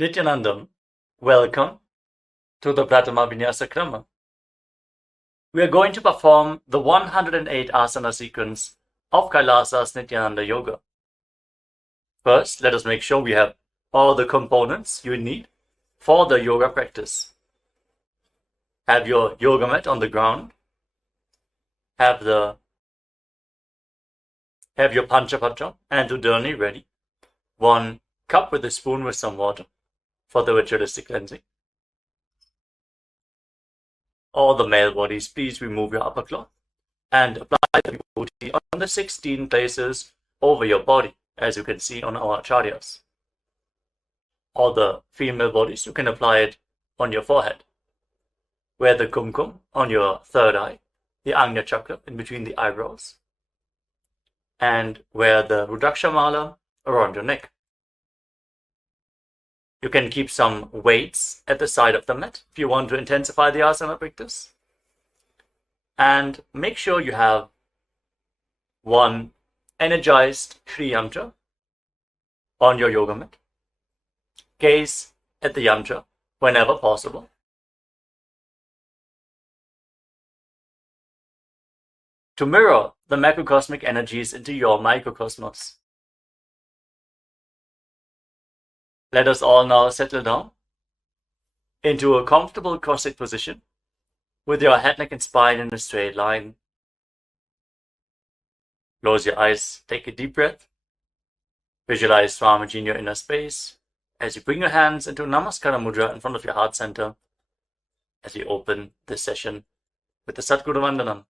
Nithyanandam, welcome to the Prathama Vinyasa Krama. We are going to perform the 108 Asana sequence of KAILASA's Nithyananda Yoga. First, let us make sure we have all the components you need for the yoga practice. Have your yoga mat on the ground. Have your Panchapatra and Udani ready. 1 cup with a spoon with some water for the ritualistic cleansing. All the male bodies, please remove your upper cloth and apply the vibhuti on the 16 places over your body, as you can see on our acharyas. All the female bodies, you can apply it on your forehead. Wear the kumkum on your third eye, the Agnya chakra in between the eyebrows, and wear the Rudraksha mala around your neck. You can keep some weights at the side of the mat if you want to intensify the asana practice. And make sure you have 1 energized Shri Yantra on your yoga mat. Gaze at the yantra whenever possible. To mirror the macrocosmic energies into your microcosmos. Let us all now settle down into a comfortable cross-legged position with your head, neck and spine in a straight line. Close your eyes, take a deep breath. Visualize Swamiji in your inner space as you bring your hands into Namaskara Mudra in front of your heart center as we open this session with the Satguru Vandanam.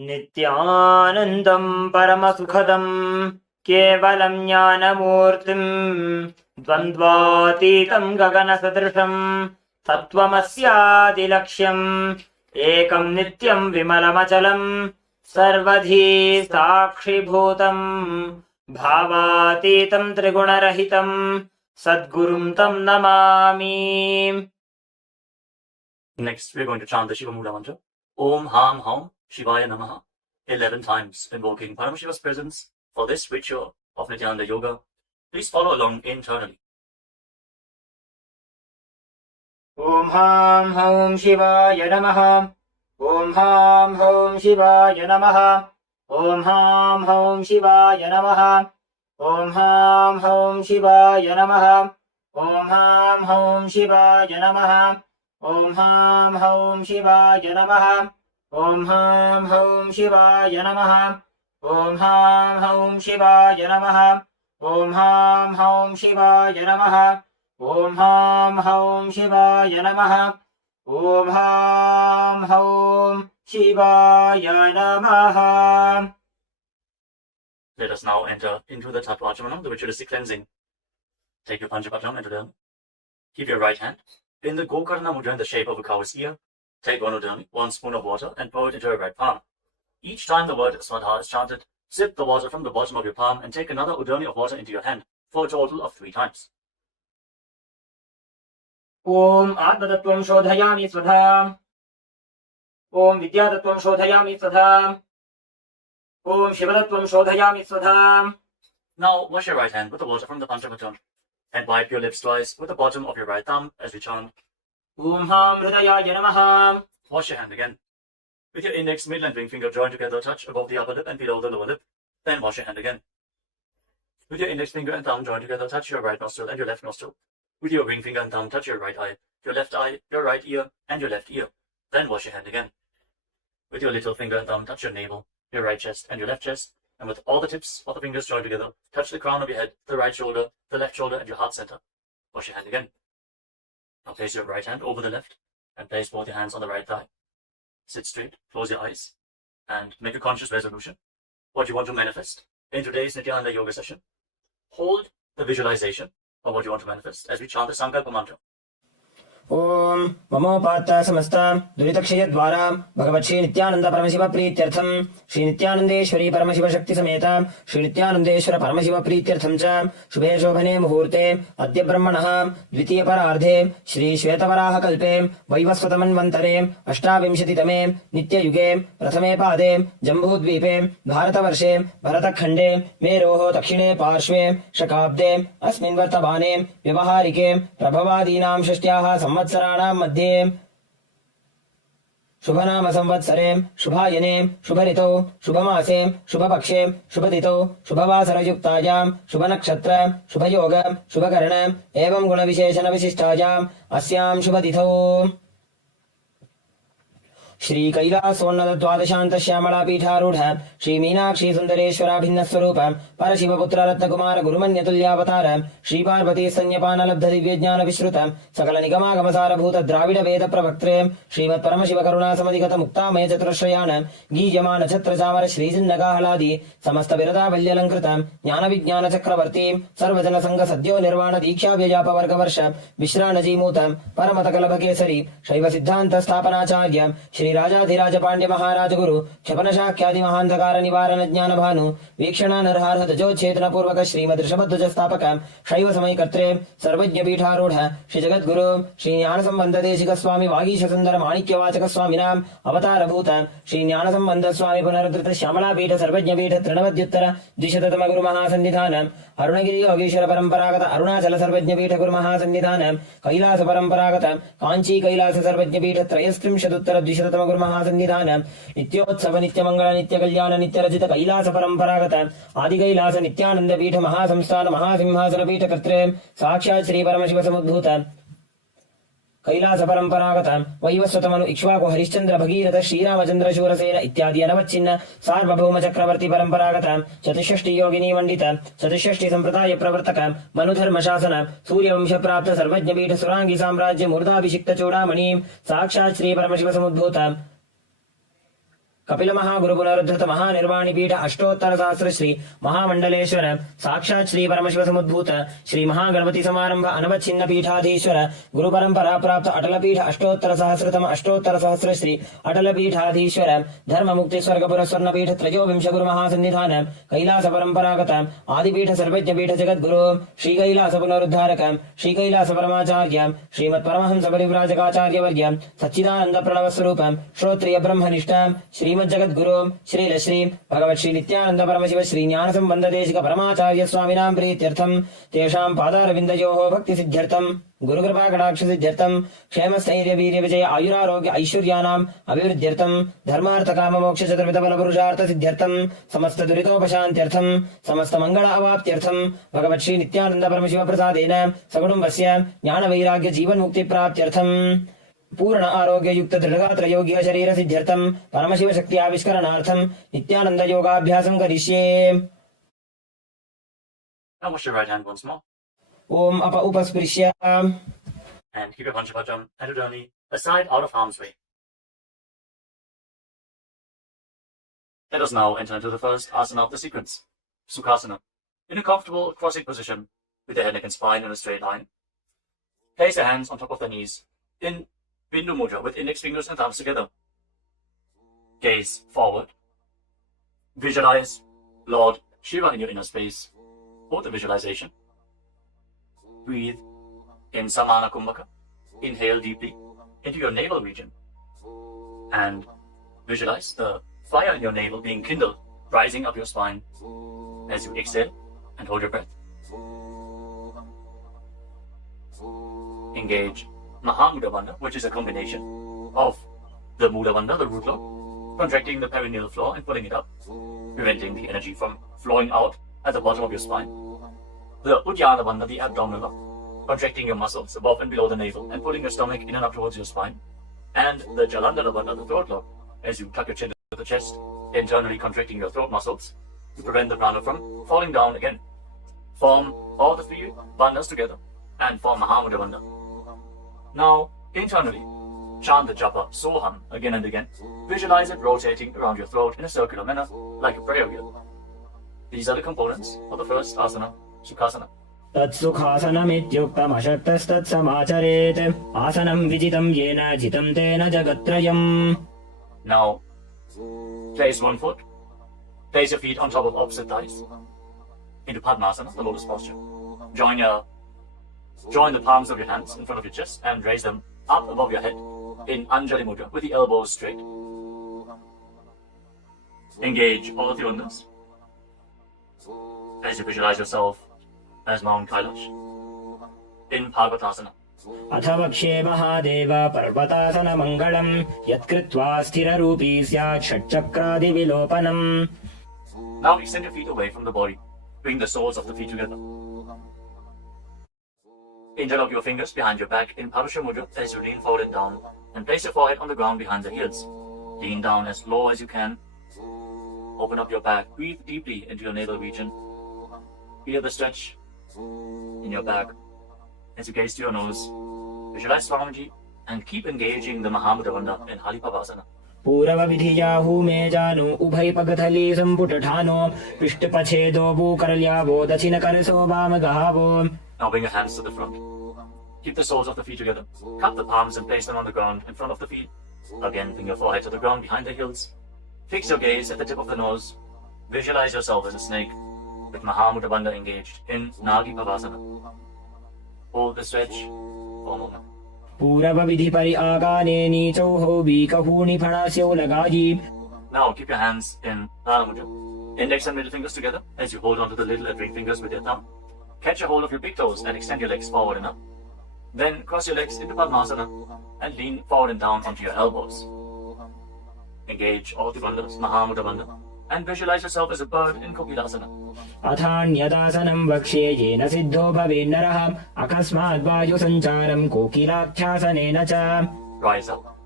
Nithyanandam Paramasukhadam Kevalam Jnanamurtim Dvandvatitam Gaganasadrisham Tattvamasyaadi Lakshyam Ekam Nityam Vimalamachalam Sarvadhi Sakshibhutam Bhavatitam Trigunarahitam Sadgurum Tam Namami. Next, we are going to chant the Shiva Mula mantra. Om Ham Ham Shivaya Namaha 11 times, invoking Paramashiva's presence for this ritual of Nithyananda Yoga. Please follow along internally. Om Ham Ham Shivaya Namaha. Om Ham Ham Shivaya Namaha. Om Ham Ham Shivaya Namaha. Om Ham Ham Shivaya Namaha. Om Ham Ham Shivaya Namaha. Om Ham Ham Shivaya Namaha. Om Ham Ham Shivaya Namaha. Om Ham Ham Shivaya Namaha. Om Ham Ham Shivaya Namaha. Om Ham Ham Shivaya Namaha. Om Ham Ham Shivaya Namaha. Let us now enter into the Tattvachamanam, the ritualistic cleansing. Take your Panchapatram and Udani. Keep your right hand in the Gokarna Mudra in the shape of a cow's ear. Take 1 Udani, 1 spoon of water, and pour it into your right palm. Each time the word Swadha is chanted, sip the water from the bottom of your palm and take another Udani of water into your hand, for a total of 3 times. Om Atmatattvam Shodhayami Swadha. Om Vidyatattvam Shodhayami Swadha. Om Shivatattvam Shodhayami Swadha. Now wash your right hand with the water from the Panchapatram and wipe your lips twice with the bottom of your right thumb as we chant. Om Ham Hridayaya Namaha. Wash your hand again. With your index, middle and ring finger joined together, touch above the upper lip and below the lower lip. Then wash your hand again. With your index finger and thumb joined together, touch your right nostril and your left nostril. With your ring finger and thumb, touch your right eye, your right ear, and your left ear. Then wash your hand again. With your little finger and thumb, touch your navel, your right chest, and your left chest. And with all the tips of the fingers joined together, touch the crown of your head, the right shoulder, the left shoulder, and your heart center. Wash your hand again. Now place your right hand over the left and place both your hands on the right thigh. Sit straight, close your eyes, and make a conscious resolution. What you want to manifest in today's Nithyananda Yoga session. Hold the visualization of what you want to manifest as we chant the Sankalpa mantra. ओम ममोपात्त समस्त दुरितक्षय द्वारा भगवत् श्री नित्यानंद परमशिव प्रीत्यर्थम श्री नित्यानंदेश्वरी परमशिव शक्ति समेत श्री नित्यानंदेश्वर परमशिव प्रीत्यर्थम च शुभे शोभने मुहूर्ते अद्य ब्रह्मणः द्वितीय परार्धे श्री श्वेतवराह कल्पे वैवस्वतमन्वन्तरे अष्टाविंशतितमे नित्ययुगे प्रथमे पादे जम्बूद्वीपे भारतवर्षे भरतखण्डे मेरोः दक्षिणे पार्श्वे शकाब्दे अस्मिन् वर्तमाने व्यवहारिके प्रभवादीनां षष्ट्याः संवत्सराणां मध्ये शुभनाम संवत्सरे शुभायने शुभऋतौ शुभमासे शुभपक्षे शुभतिथौ शुभवासरयुक्तायां शुभनक्षत्र शुभयोग शुभकर्ण एवं गुणविशेषण विशिष्टायाम् अस्यां शुभतिथौ श्री कैलासोन्नत द्वादशांत श्यामला पीठारूढ़ श्री मीनाक्षी सुंदरेश्वराभिन्न स्वरूप परशिवपुत्र रत्नकुमार गुरुमन्यतुल्यावतार श्री पार्वती स्तन्यपान लब्ध दिव्य ज्ञान विश्रुत सकल निगमागम सारभूत द्राविड वेद प्रवक्त्रे श्रीमत् परमशिव करुणा समधिगत मुक्तामय चतुरश्रयान गीयमान छत्र चामर श्री जिन्नगाहलादि समस्त विरदावल्यलंकृत ज्ञान विज्ञान चक्रवर्ती सर्वजन संघ सद्यो निर्वाण दीक्षा व्यजाप वर्ग वर्ष विश्राणजीमूत परमत कलभ केसरी शैव सिद्धांत स्थापनाचार्य श्री राजाधिराज पांड्य महाराज गुरु क्षपन शाख्यादि महांधकार निवारण ज्ञान भानु वीक्षण नरहार तजोच्छेदन पूर्वक श्रीमद ऋषभध्वज स्थापक शैव समय कर्त्रे सर्वज्ञ पीठारूढ़ श्री जगत गुरु श्री ज्ञान संबंध देशिक स्वामी वागीश सुंदर माणिक्य वाचक स्वामिनाम अवतार भूत श्री ज्ञान संबंध स्वामी पुनरुद्धृत श्यामला पीठ सर्वज्ञ पीठ तृणवद्युत्तर द्विशततम गुरु महासन्निधान अरुणगिरि योगीश्वर परंपरागत अरुणाचल सर्वज्ञ पीठ गुरु महासन्निधान कैलास परंपरागत कांची कैलास सर्वज्ञ पीठ त्रयस्त्रिंशदुत्तर द्विशततम गुरु महासन्निधान नित्योत्सव नित्य मंगल नित्य कल्याण नित्य रचित कैलास परंपरागत आदि कैलास नित्यानंद पीठ महासंस्थान महासिंहासन पीठ कर्त्रे साक्षात् श्री परमशिव समुद्भूत कैलास परंपरागत वैवस्वतमनु इक्ष्वाकु हरिश्चंद्र भगीरथ श्रीरामचंद्र शूरसेन इत्यादि अनवच्छिन्न सार्वभौम चक्रवर्ती परंपरागत चतुष्षष्टि योगिनी मंडित चतुष्षष्टि संप्रदाय प्रवर्तक मनुधर्म शासन सूर्यवंश प्राप्त सर्वज्ञ पीठ सुरांगी साम्राज्य मूर्धाभिषिक्त चूड़ामणि साक्षात् श्री परमशिव समुद्भूत कपिल महागुरु पुनरुद्धृत महानिर्वाणी पीठ अष्टोत्तर सहस्र श्री महामंडलेश्वर साक्षात् श्री परमशिव समुद्भूत श्री महागणपति समारंभ अनवच्छिन्न पीठाधीश्वर गुरु परंपरा प्राप्त अटल पीठ अष्टोत्तर सहस्रतम अष्टोत्तर सहस्र श्री अटल पीठाधीश्वर धर्म मुक्ति स्वर्गपुर स्वर्ण पीठ त्रयोविंश गुरु महासन्निधान कैलास परंपरागत आदिपीठ सर्वज्ञ पीठ जगत गुरु श्री कैलास पुनरुद्धारक श्री कैलास परमाचार्य श्रीमत् परमहंस परिव्राजकाचार्य वर्य सच्चिदानंद प्रणव स्वरूप श्रोत्रिय ब्रह्मनिष्ठ श्रीमद् जगत गुरु श्री श्री भगवत् श्री नित्यानंद परमशिव श्री ज्ञान संबंध देशिक परमाचार्य स्वामिनां प्रीत्यर्थम तेषां पादारविन्दयोः भक्ति सिद्ध्यर्थम गुरुकृपा कटाक्ष सिद्ध्यर्थम क्षेम स्थैर्य वीर्य विजय आयुरारोग्य ऐश्वर्यानाम् अभिवृद्ध्यर्थम धर्मार्थ काम मोक्ष चतुर्विध बल पुरुषार्थ सिद्ध्यर्थम समस्त दुरितोपशान्त्यर्थम समस्त मंगल अवाप्त्यर्थम भगवत् श्री नित्यानंद परमशिव प्रसादेन सकुटुम्बस्य ज्ञान वैराग्य जीवन मुक्ति प्राप्त्यर्थम पूर्ण आरोग्य युक्त दृढ़गात्र योग्य शरीर सिद्ध्यर्थम परमशिव शक्ति आविष्करणार्थम नित्यानंद योगाभ्यासं करिष्ये। Now wash your right hand once more. ओम अप उपस्पृश्य And keep your Panchapajam and Udani aside out of harm's way. Let us now enter into the first asana of the sequence, Sukhasana. In a comfortable crossing position with the head, neck and spine in a straight line. Place your hands on top of the knees in Bindu Mudra with index fingers and thumbs together. Gaze forward. Visualize Lord Shiva in your inner space. Hold the visualization. Breathe in Samana Kumbhaka. Inhale deeply into your navel region. And visualize the fire in your navel being kindled, rising up your spine as you exhale and hold your breath. Engage Mahamudra Bandha, which is a combination of the Mudra Bandha, the root lock, contracting the perineal floor and pulling it up, preventing the energy from flowing out at the bottom of your spine. The Uddiyana Bandha, the abdominal lock, contracting your muscles above and below the navel and pulling your stomach in and up towards your spine. And the Jalandhara Bandha, the throat lock, as you tuck your chin to the chest, internally contracting your throat muscles to prevent the prana from falling down again. Form all the three bandhas together and form Mahamudra Bandha. Now, internally, chant the japa Soham again and again. Visualize it rotating around your throat in a circular manner, like a prayer wheel. These are the components of the first asana, Sukhasana. तत्सुखासनमित्युक्तमशक्तस्तत्समाचरेत् आसनं विजितं येन जितं तेन जगत्त्रयम्. Now, place one foot, place your feet on top of opposite thighs, into Padmasana, the lotus posture. Join the palms of your hands in front of your chest and raise them up above your head in Anjali Mudra with the elbows straight. Engage all of the bandhas as you visualize yourself as Mount Kailash in Bhagavatasana. अथ वक्ष्ये महादेव पर्वतासनमङ्गलम् यत्कृत्वा स्थिररूपी स्यात् षट्चक्रादिविलोपनम्. Now extend your feet away from the body. Bring the soles of the feet together. Interlock your fingers behind your back in Parasha Mudra as you lean forward and down, and place your forehead on the ground behind the heels. Lean down as low as you can. Open up your back. Breathe deeply into your navel region. Feel the stretch in your back. As you gaze to your nose, visualize Swamiji and keep engaging the Mahamudra Bandha in Halipavasana. पूर्वविधियाहू मे जानु उभय पगथली संपुटठानो पृष्ठपछेदो भूकरल्यावो दक्षिणकरसो वामगहावो. Now bring your hands to the front. Keep the soles of the feet together. Cup the palms and place them on the ground in front of the feet. Again, bring your forehead to the ground behind the heels. Fix your gaze at the tip of the nose. Visualize yourself as a snake with Mahamudra Bandha engaged in Nagi Pavasana. Hold the stretch for a moment. पूर्वविधि परि आगाने नीचौहो बीकहूनि फणास्यौ लगायि. Now keep your hands in Prana Mudra. Index and middle fingers together as you hold onto the little and ring fingers with your thumb. Catch a hold of your big toes and extend your legs forward and up. Then cross your legs into Padmasana and lean forward and down onto your elbows. Engage all the bandhas, Mahamudra Bandha, and visualize yourself as a bird in Kokilasana. अथान्यदासनं वक्ष्ये येन सिद्धो भवेन्नरः अकस्मात् वायुसञ्चारं कोकिलाख्यासनेन च. Rise up.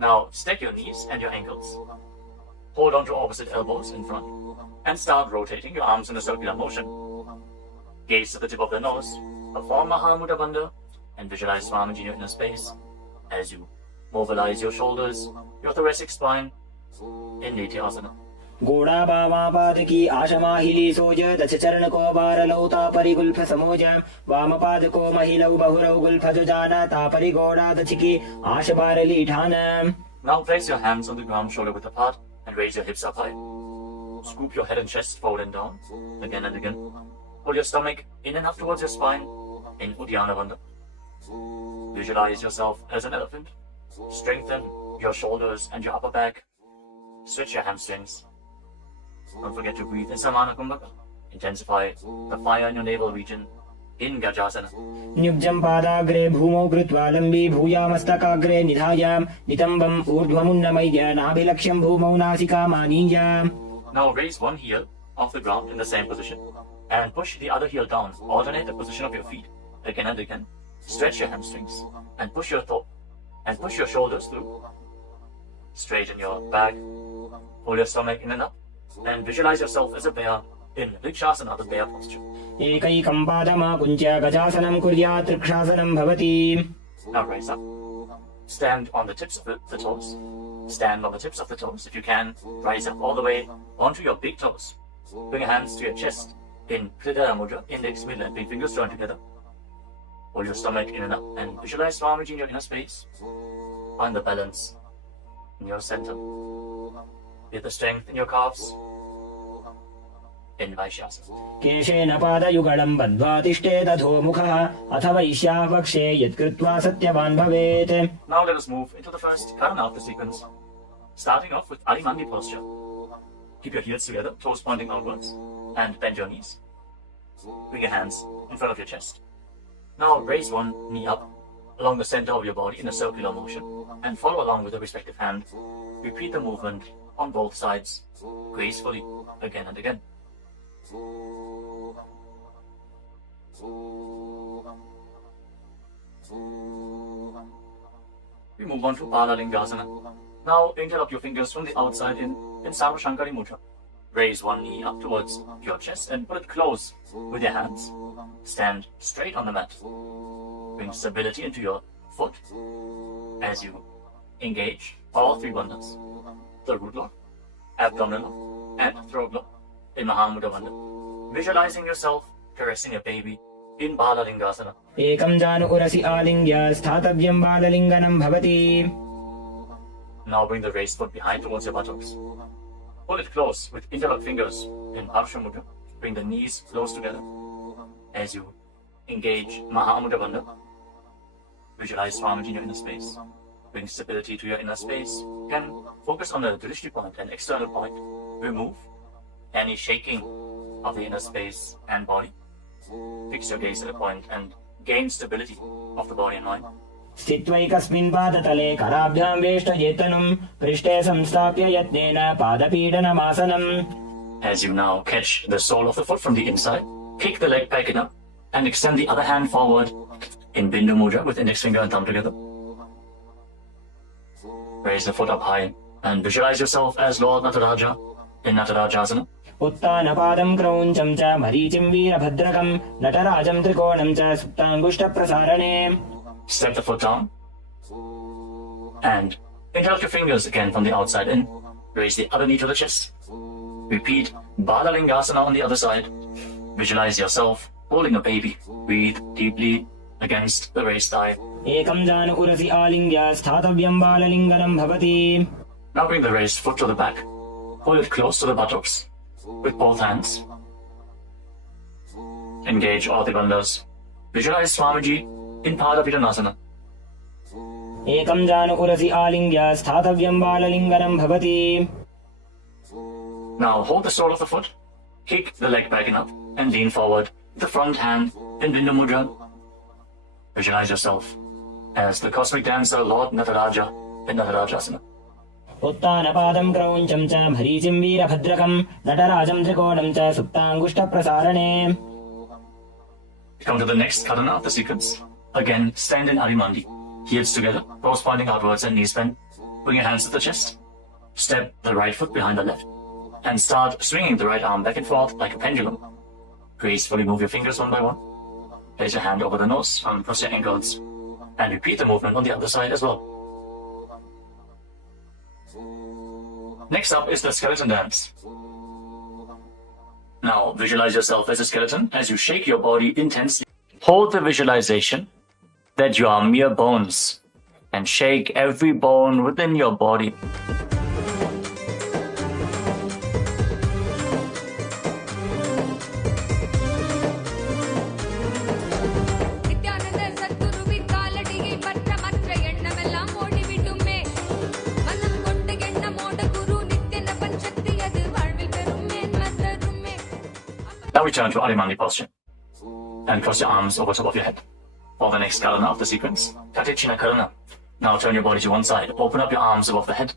Now stack your knees and your ankles. Hold on to opposite elbows in front and start rotating your arms in a circular motion. Gaze to the tip of the nose, perform Mahamudra Bandha, and visualize Swamiji in your inner space as you mobilize your shoulders, your thoracic spine in Nithyananda. घोड़ा वामापाद की आशमाहिली सोज दश चरण को बारलौ तापरि Gulf समोज वामपाद को महिलौ बहुरौ गुल्फज जाना तापरि घोड़ा दछकी आश बारली ठान. Now place your hands on the ground shoulder width apart and raise your hips up high. Scoop your head and chest forward and down again and again. Pull your stomach in and up towards your spine in Uddiyana Bandha. Visualize yourself as an elephant. Strengthen your shoulders and your upper back. Stretch your hamstrings. Don't forget to breathe in Samana Kumbhaka. Intensify the fire in your navel region in Gajasana. न्युब्जं पादाग्रे भूमौ कृत्वा लम्बी भूयामस्तकाग्रे निधायां नितम्बं ऊर्ध्वमुन्नमय्य नाभिलक्ष्यं भूमौ नासिकामानीय. Now raise one heel off the ground in the same position and push the other heel down. Alternate the position of your feet again and again. Stretch your hamstrings and push your shoulders through. Straighten your back. Pull your stomach in and up. And visualize yourself as a bear in Vrikshasana, the bear posture. एकैकं पादमाकुञ्च्य गजासनं कुर्यात् त्रिक्षासनं भवति. Now rise up. Stand on the tips of the toes. Stand on the tips of the toes. If you can, rise up all the way onto your big toes. Bring your hands to your chest in Kridara Mudra, index, middle and big fingers joined together. Hold your stomach in and up and visualize Swamiji in your inner space. Find the balance in your center. Get the strength in your calves. In Vaishyasa. केशेन पादयुगलं बद्ध्वा तिष्ठेदधोमुखः अथ वैश्याः वक्ष्ये यत्कृत्वा सत्यवान् भवेत्. Now let us move into the first Karana of the sequence. Starting off with Arimandi posture. Keep your heels together, toes pointing outwards, and bend your knees. Bring your hands in front of your chest. Now raise one knee up along the center of your body in a circular motion and follow along with the respective hand. Repeat the movement on both sides gracefully again and again. We move on to Balalingasana. Now interlock your fingers from the outside in Sarvashankari Mudra. Raise one knee up towards your chest and pull it close with your hands. Stand straight on the mat. Bring stability into your foot as you engage all three bandhas. The root lock, abdominal lock, and throat lock in Mahamudra Bandha. Visualizing yourself caressing a baby in Balalingasana. Ekam janu urasi alingya sthatavyam balalinganam bhavati. Now bring the raised foot behind towards your buttocks. Pull it close with interlocked fingers in Harsha Mudra. Bring the knees close together as you engage Mahamudra Bandha. Visualize Swamiji in your inner space. Bring stability to your inner space. You can focus on the drishti point and external point. Remove any shaking of the inner space and body. Fix your gaze at a point and gain stability of the body and mind. स्थित्वैकस्मिन् पादतले कराभ्यां वेष्टयेतनुम् पृष्ठे संस्थाप्य यत्नेन पादपीडनमासनम्. As you now catch the sole of the foot from the inside, kick the leg back up and extend the other hand forward in Bindu Mudra with index finger and thumb together. Raise the foot up high and visualize yourself as Lord Nataraja in Natarajasana. उत्तानपादं क्रौञ्चं च मरीचिं वीरभद्रकं नटराजं त्रिकोणं च सुप्ताङ्गुष्ठप्रसारणे. Step the foot down and interlock your fingers again from the outside in. Raise the other knee to the chest. Repeat Balalingasana on the other side. Visualize yourself holding a baby. Breathe deeply against the raised thigh. एकं जानु उरसि आलिङ्ग्य स्थातव्यं बाललिङ्गनं भवति. Now bring the raised foot to the back. Hold it close to the buttocks with both hands. Engage all the bandhas. Visualize Swamiji in Padapitanasana. एकं जानु उरसि आलिङ्ग्य स्थातव्यं बाललिङ्गनं भवति. Now hold the sole of the foot, kick the leg back and up, and lean forward with the front hand in Bindu Mudra. Visualize yourself as the cosmic dancer Lord Nataraja in Natarajasana. उत्तानपादं क्रौञ्चं च मरीचिं वीरभद्रकं नटराजं त्रिकोणं च सुप्ताङ्गुष्ठप्रसारणे. Come to the next karana of the sequence. Again, stand in Arimandi. Heels together, toes pointing outwards and knees bent. Bring your hands to the chest. Step the right foot behind the left. And start swinging the right arm back and forth like a pendulum. Gracefully move your fingers one by one. Place your hand over the nose, cross your ankles. And repeat the movement on the other side as well. Next up is the skeleton dance. Now visualize yourself as a skeleton as you shake your body intensely. Hold the visualization that you are mere bones and shake every bone within your body. Now return to Arimandi posture and cross your arms over top of your head. For the next karana of the sequence, Katechina Karana. Now turn your body to one side, open up your arms above the head,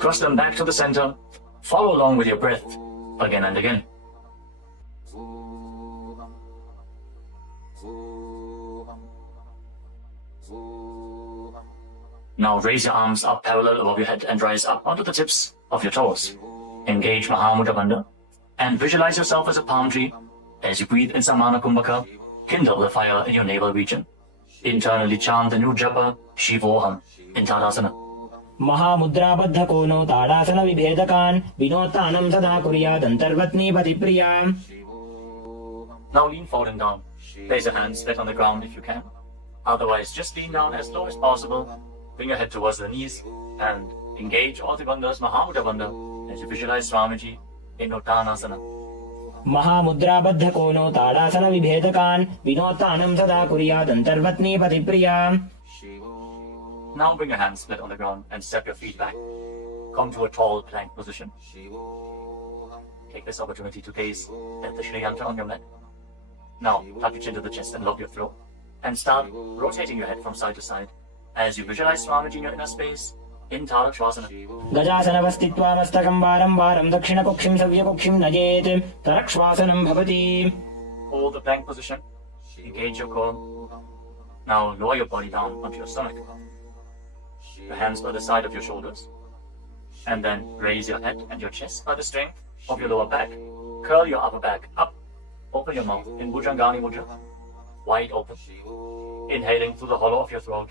cross them back to the center, follow along with your breath again and again. Now raise your arms up parallel above your head and rise up onto the tips of your toes. Engage Mahamudra Bandha and visualize yourself as a palm tree. As you breathe in Samana Kumbhaka, kindle the fire in your navel region. Internally chant the new japa Shivoham in Tadasana. महामुद्राबद्ध कोनो ताडासन विभेदकान् विनोत्तानं सदा कुर्यात् अन्तर्वत्नी पतिप्रिया. Now lean forward and down. Place your hands flat on the ground if you can. Otherwise, just lean down as low as possible. Bring your head towards the knees and engage all the bandhas Mahamudra Bandha as you visualize Swamiji in Uttanasana. महामुद्राबद्ध कोनो ताडासन विभेदकान् विनोत्तानं सदा कुर्यात् अन्तर्वत्नी पतिप्रिया. Now bring your hands flat on the ground and step your feet back. Come to a tall plank position. Take this opportunity to gaze at the Shri Yantra on your mat. Now tuck your chin to the chest and lock your throat. And start rotating your head from side to side as you visualize Swamiji in your inner space in Tarakshvasana. गजासनवस्थित्वा मस्तकं वारं वारं दक्षिणकुक्षिं सव्यकुक्षिं नयेत् तरक्ष्वासनं भवति. Hold the plank position. Engage your core. Now lower your body down onto your stomach. The hands by the side of your shoulders. And then raise your head and your chest by the strength of your lower back. Curl your upper back up. Open your mouth in Bhujangani Mudra. Wide open. Inhaling through the hollow of your throat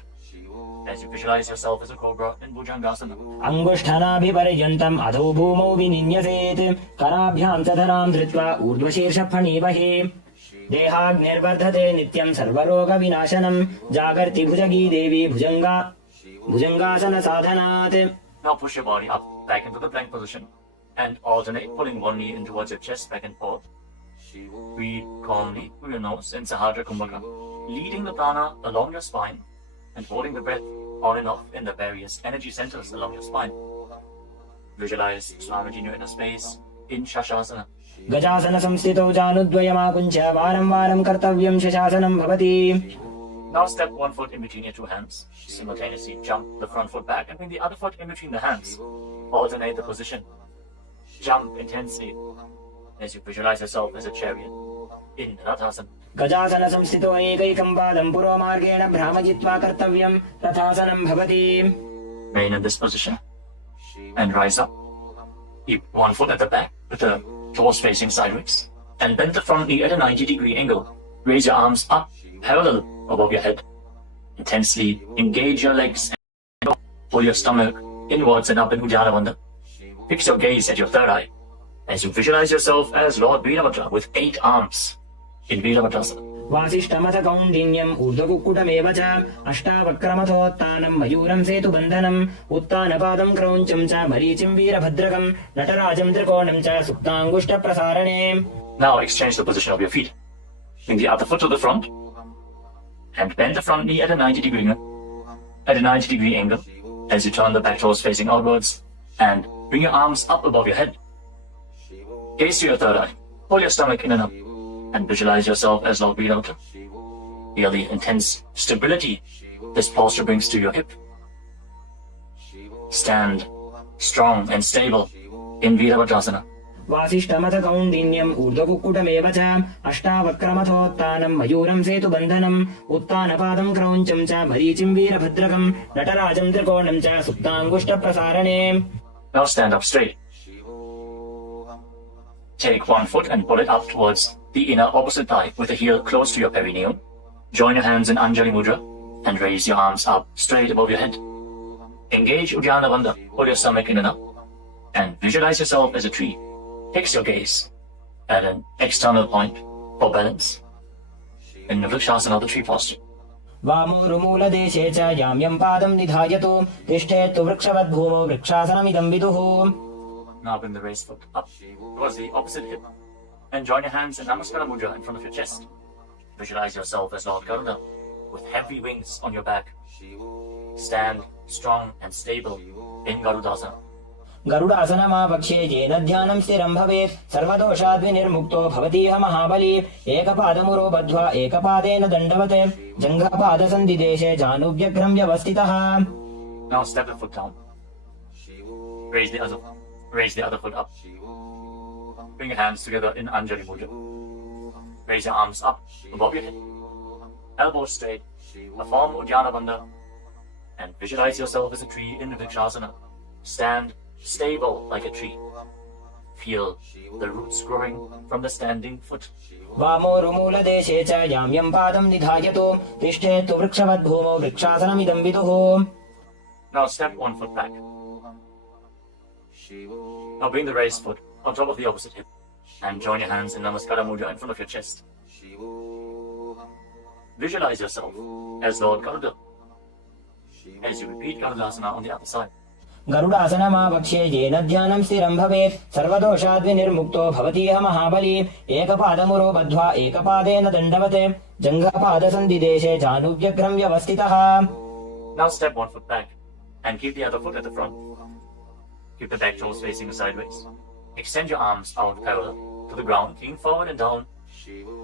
as you visualize yourself as a cobra in Bhujangasana. अंगुष्ठनाभिपर्यन्तम् अधो भूमौ विनिन्यसेत् कराभ्यां च धरां धृत्वा ऊर्ध्वशीर्षफणीवहे. देहाग्निर्वर्धते नित्यं सर्वरोगविनाशनं जागर्ति भुजगी देवी भुजंगासन साधनात्. Now push your body up, back into the plank position, and alternate pulling one knee in towards your chest, back and forth. Breathe calmly through your nose in Sahasrara Kumbhaka, leading the prana along your spine and holding the breath on and off in the various energy centers along your spine. Visualize Swamiji in your inner space in Shashtanga. गजासन संस्थितौ जानुद्वयमाकुञ्च वारं वारं कर्तव्यं शशासनं भवति. Now step one foot in between your two hands. Simultaneously jump the front foot back and bring the other foot in between the hands. Alternate the position. Jump intensely as you visualize yourself as a chariot in Rathasana. गजासन संस्थितो एकैकं पादं पुरोमार्गेण भ्रामयित्वा कर्तव्यं रथासनं भवति. Remain in this position and rise up. Keep one foot at the back with the toes facing sideways and bend the front knee at a 90-degree angle. Raise your arms up parallel above your head. Intensely engage your legs and pull your stomach inwards and up in Uddiyana Bandha. Fix your gaze at your third eye as you visualize yourself as Lord Veerabhadra with 8 arms in Veerabhadrasana. वासिष्ठमथ कौण्डिन्यम् ऊर्ध्वकुक्कुटमेव च अष्टावक्रमथोत्थानं मयूरं सेतुबन्धनम् उत्तानपादं क्रौञ्चं च मरीचिं वीरभद्रकं नटराजं त्रिकोणं च सुप्ताङ्गुष्ठप्रसारणे. Now exchange the position of your feet. Bring the other foot to the front and bend the front knee at a 90-degree angle as you turn the back toes facing outwards and bring your arms up above your head. Gaze to your third eye. Pull your stomach in and up and visualize yourself as Lord Veerabhadra. Feel the intense stability this posture brings to your hip. Stand strong and stable in Veerabhadrasana. वासिष्ठमथ कौण्डिन्यम् ऊर्ध्वकुक्कुटमेव च अष्टावक्रमथोत्थानं मयूरं सेतुबन्धनम् उत्तानपादं क्रौञ्चं च मरीचिं वीरभद्रकं नटराजं त्रिकोणं च सुप्ताङ्गुष्ठप्रसारणे. Now stand up straight. Take one foot and pull it up towards the inner opposite thigh with the heel close to your perineum. Join your hands in Anjali Mudra and raise your arms up straight above your head. Engage Uddiyana Bandha. Pull your stomach in and up and visualize yourself as a tree. Fix your gaze at an external point for balance in the Vrikshasana, the tree posture. वामोरुमूलदेशे च याम्यं पादं निधायतु तिष्ठेत्तु वृक्षवद्भूमौ वृक्षासनमिदं विदुः. Now bring the raised foot up towards the opposite hip and join your hands in Namaskara Mudra in front of your chest. Visualize yourself as Lord Garuda with heavy wings on your back. Stand strong and stable in Garudasana. गरुडासनमावक्ष्ये येन ध्यानं स्थिरं भवेत् सर्वदोषाद्विनिर्मुक्तो भवतीह महाबली. एकपादमुरो बद्ध्वा एकपादेन दण्डवत् जङ्घपादसन्धिदेशे जानुव्यग्रं व्यवस्थितः. Now step the foot down. Raise the other foot up. Bring your hands together in Anjali Mudra. Raise your arms up above your head. Elbows straight. Perform Uddiyana Bandha and visualize yourself as a tree in Vrikshasana. Stand stable like a tree. Feel the roots growing from the standing foot. वामोरुमूलदेशे च याम्यं पादं निधायतु तिष्ठेत्तु वृक्षवद्भूमौ वृक्षासनमिदं विदुः. Now step one foot back. Now bring the raised foot on top of the opposite hip and join your hands in Namaskara Mudra in front of your chest. Visualize yourself as Lord Garuda as you repeat Garudasana on the other side. गरुडासनमावक्ष्ये येन ध्यानं स्थिरं भवेत् सर्वदोषाद्विनिर्मुक्तो भवतीह महाबली. एकपादमुरो बद्ध्वा एकपादेन दण्डवत् जङ्घपादसन्धिदेशे जानुव्यग्रं व्यवस्थितः. Now step one foot back and keep the other foot at the front. Keep the back toes facing sideways. Extend your arms out parallel to the ground, lean forward and down.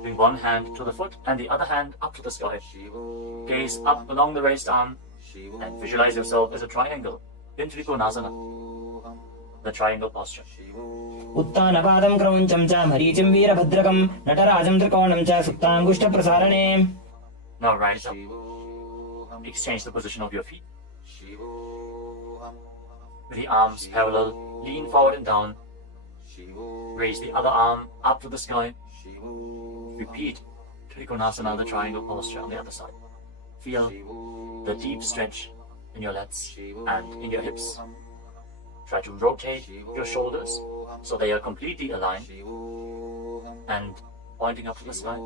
Bring one hand to the foot and the other hand up to the sky. Gaze up along the raised arm and visualize yourself as a triangle in Trikonasana, the triangle posture. उत्तानपादं क्रौञ्चं च मरीचिं वीरभद्रकं नटराजं त्रिकोणं च सुप्ताङ्गुष्ठप्रसारणे. Now rise up. Exchange the position of your feet. With the arms parallel, lean forward and down. Raise the other arm up to the sky. Repeat Trikonasana, the triangle posture on the other side. Feel the deep stretch in your lats and in your hips. Try to rotate your shoulders so they are completely aligned and pointing up to the sky.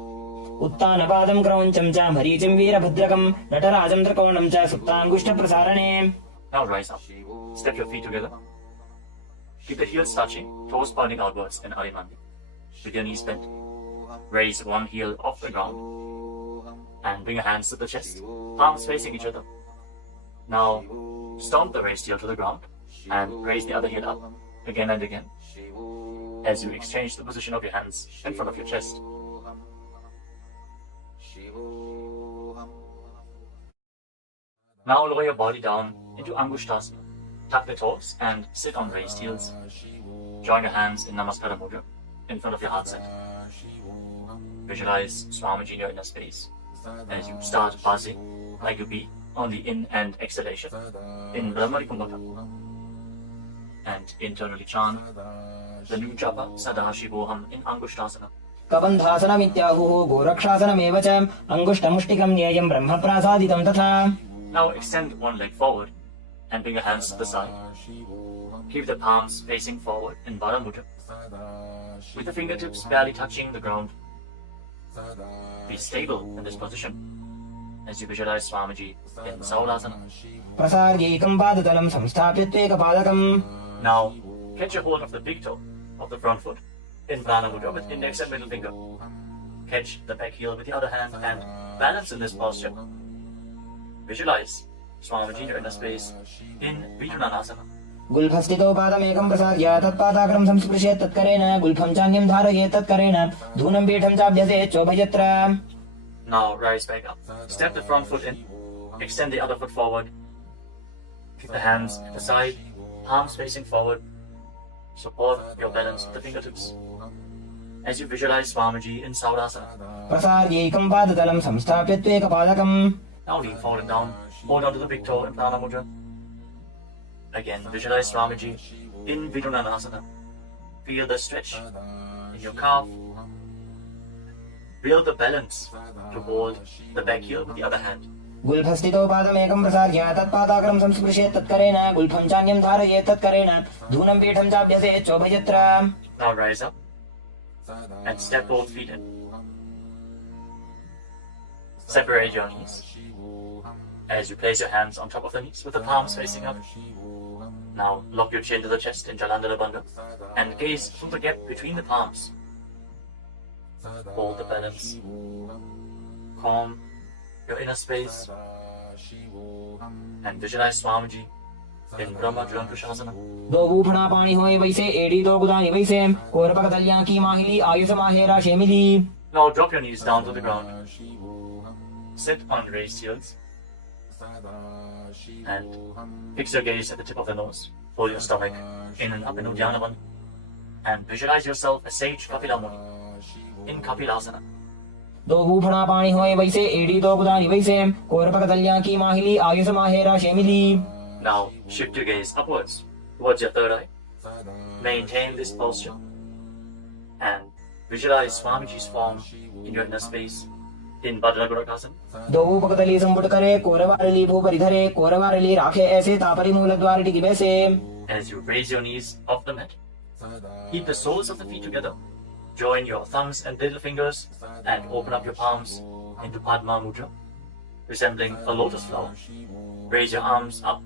उत्तानपादं क्रौञ्चं च मरीचिं वीरभद्रकं नटराजं त्रिकोणं च सुप्ताङ्गुष्ठप्रसारणे. Now rise up. Step your feet together. Keep the heels touching, toes pointing outwards in Arimandi. With your knees bent, raise one heel off the ground and bring your hands to the chest, palms facing each other. Now stomp the raised heel to the ground and raise the other heel up again and again as you exchange the position of your hands in front of your chest. Now lower your body down into Angushtasana. Tuck the toes and sit on raised heels. Join your hands in Namaskara Mudra in front of your heart center. Visualize Swamiji in your inner space as you start buzzing like a bee on the in and exhalation in Brahmari Kumbhaka. And internally chant the new japa Sadashivoham in Angushtasana. कबन्धासनमित्याहुः गोरक्षासनमेव च अङ्गुष्ठमुष्टिकं न्येयं ब्रह्मप्रासादितं तथा. Now extend one leg forward and bring your hands to the side. Keep the palms facing forward in Baddha Mudra, with the fingertips barely touching the ground. Be stable in this position as you visualize Swamiji in Saulasana. प्रसार्यैकं पादतलं संस्थाप्य त्वेकपादकम्. Now catch a hold of the big toe of the front foot in Prana Mudra with index and middle finger. Catch the back heel with the other hand and balance in this posture. Visualize Swamiji in your inner space in Vinyasa. गुल्फस्थितो पादमेकं प्रसार्य तत्पादाग्रं संस्पृशेत् तत्करेण गुल्फं चान्यं धारयेत् तत्करेण धूनं पीठं चाभ्यसेत् चोभयत्र. Now rise back up. Step the front foot in. Extend the other foot forward. Keep the hands at the side, palms facing forward. Support your balance with the fingertips as you visualize Swamiji in Saurasana. प्रसार्यैकं पादतलं संस्थाप्य त्वेकपादकम्. Now lean forward and down. Hold on to the big toe in Prana Mudra. Again, visualize Swamiji in Vijnanasana. Feel the stretch in your calf. Build the balance to hold the back heel with the other hand. गुल्फस्थितो पादमेकं प्रसार्य तत्पादाग्रं संस्पृशेत् तत्करेण गुल्फं चान्यं धारयेत् तत्करेण धूनं पीठं चाभ्यसेत् चोभयत्र. Now rise up and step both feet in. Separate your knees as you place your hands on top of the knees with the palms facing up. Now lock your chin to the chest in Jalandhara Bandha and gaze through the gap between the palms. Hold the balance. Calm your inner space and visualize Swamiji in Brahma Jyankushasana. दो बूफड़ा पानी होए वैसे एड़ी दो गुदानी वैसे कोरपक दलियां की माहिली Ayush माहेरा शेमिली. Now drop your knees down to the ground. Sit on raised heels and fix your gaze at the tip of the nose. Pull your stomach in and up in Uddiyana Bandha and visualize yourself as Sage Kapila Muni in Kapilasana. दो बूफड़ा पानी होए वैसे एड़ी दो गुदानी वैसे कोरपक दलियां की माहिली Ayush माहेरा शेमिली. Now shift your gaze upwards towards your third eye. Maintain this posture and visualize Swamiji's form in your inner space in Bhadragurakasana. दो बूपकतली संपुट करे कोरवारली भूपरि धरे कोरवारली राखे ऐसे तापरी मूल द्वार टिकी बैसे. As you raise your knees off the mat, keep the soles of the feet together. Join your thumbs and little fingers and open up your palms into Padma Mudra, resembling a lotus flower. Raise your arms up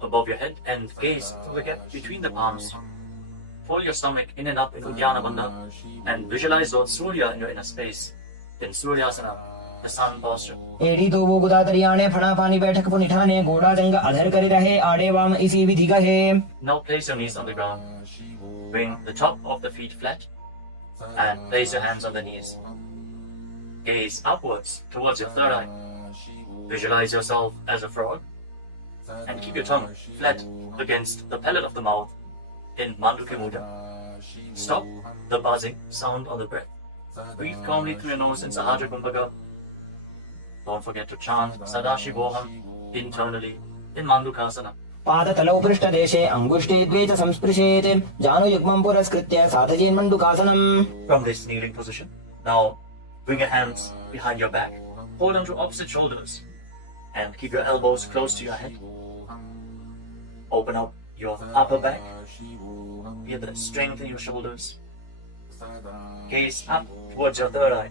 above your head and gaze through the gap between the palms. Fold your stomach in and up in Uddiyana Bandha and visualize Lord Surya in your inner space in Suryasana, the sun posture. एड़ी दो वो गुदा दरियाने फड़ा पानी बैठक पुनिठाने घोड़ा जंग अधर करे रहे आड़े वाम इसी विधि कहे. Now place your knees on the ground. Bring the top of the feet flat and place your hands on the knees. Gaze upwards towards your third eye. Visualize yourself as a frog and keep your tongue flat against the palate of the mouth in Manduki Mudra. Stop the buzzing sound on the breath. Breathe calmly through your nose in Sahaja Kumbhaka. Don't forget to chant Sadashivoham internally in Mandukasana. पादतलौ पृष्ठदेशे अङ्गुष्ठे द्वे च संस्पृशेत् जानुयुग्मं पुरस्कृत्य साधयेन्मण्डुकासनम्. From this kneeling position, now bring your hands behind your back. Hold on to opposite shoulders and keep your elbows close to your head. Open up your upper back. Feel the strength in your shoulders. Gaze up towards your third eye.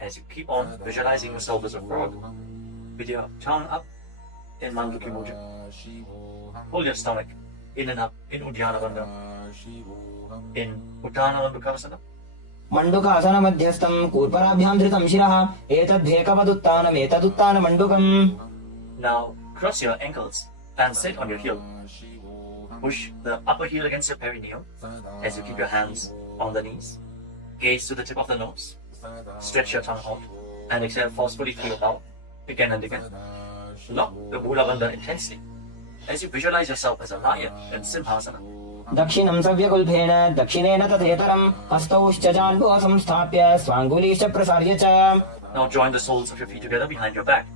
As you keep on visualizing yourself as a frog, with your tongue up in Mandukya Mudra. Hold your stomach in and up in Uddiyana Bandha, in Uttana Bandukasana. मण्डुकासन मध्यस्थं कूर्पराभ्यां धृतं शिरः एतद्धेकपदुत्तानम् एतदुत्तानमण्डुकम्. Now cross your ankles and sit on your heel. Push the upper heel against your perineum as you keep your hands on the knees. Gaze to the tip of the nose. Stretch your tongue out and exhale forcefully through your mouth again and again. Lock the Mula Bandha intensely as you visualize yourself as a lion in Simhasana. दक्षिणं सव्यकुल्फेन दक्षिणेन तथेतरं हस्तौश्च जान्बुः संस्थाप्य स्वाङ्गुलीश्च प्रसार्य च. Now join the soles of your feet together behind your back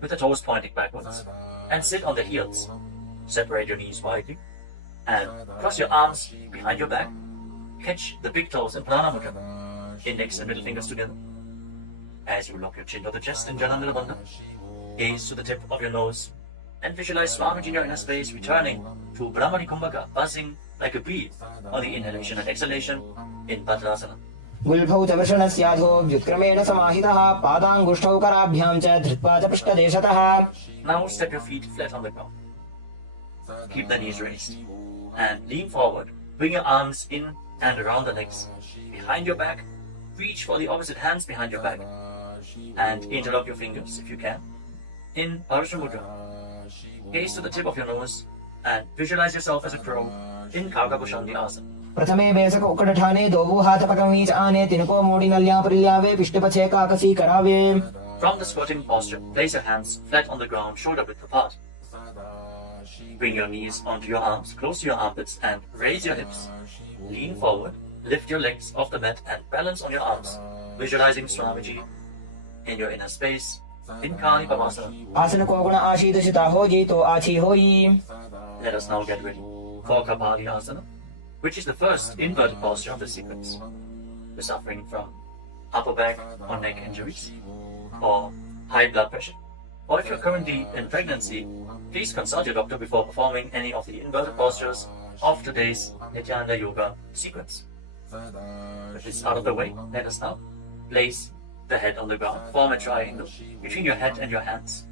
with the toes pointing backwards and sit on the heels. Separate your knees widely and cross your arms behind your back. Catch the big toes in Prana Mudra, index and middle fingers together. As you lock your chin to the chest in Jalandhara Bandha, gaze to the tip of your nose and visualize Swamiji in your inner space returning to Brahmani Kumbhaka, buzzing like a bee on the inhalation and exhalation in Bhadrasana. गुल्फौ च वृषणस्याधो व्युत्क्रमेण समाहितः पादाङ्गुष्ठौ कराभ्यां च धृत्वा च पृष्ठदेशतः. Now step your feet flat on the ground. Keep the knees raised and lean forward. Bring your arms in and around the legs. Behind your back, reach for the opposite hands behind your back and interlock your fingers if you can. In Parsha Mudra, gaze to the tip of your nose and visualize yourself as a crow in Kaukabhushandi Asana. प्रथमे बेसक उक्कटठाने दोवो हाथपकमीच आने तिनको मोड़ी नल्यापरिल्यावे पिष्टपछे काकसी करावे. From the squatting posture, place your hands flat on the ground, shoulder width apart. Bring your knees onto your arms, close to your armpits and raise your hips. Lean forward, lift your legs off the mat and balance on your arms, visualizing Swamiji in your inner space in Kali Pamasana. आसन को गुण आशीर्षिता होई तो आची होई. Let us now get ready for Kapali Asana, which is the first inverted posture of the sequence. We're suffering from upper back or neck injuries or high blood pressure, or if you're currently in pregnancy, please consult your doctor before performing any of the inverted postures of today's Nithyananda Yoga sequence. With this out of the way, let us now place the head on the ground, form a triangle between your head and your hands.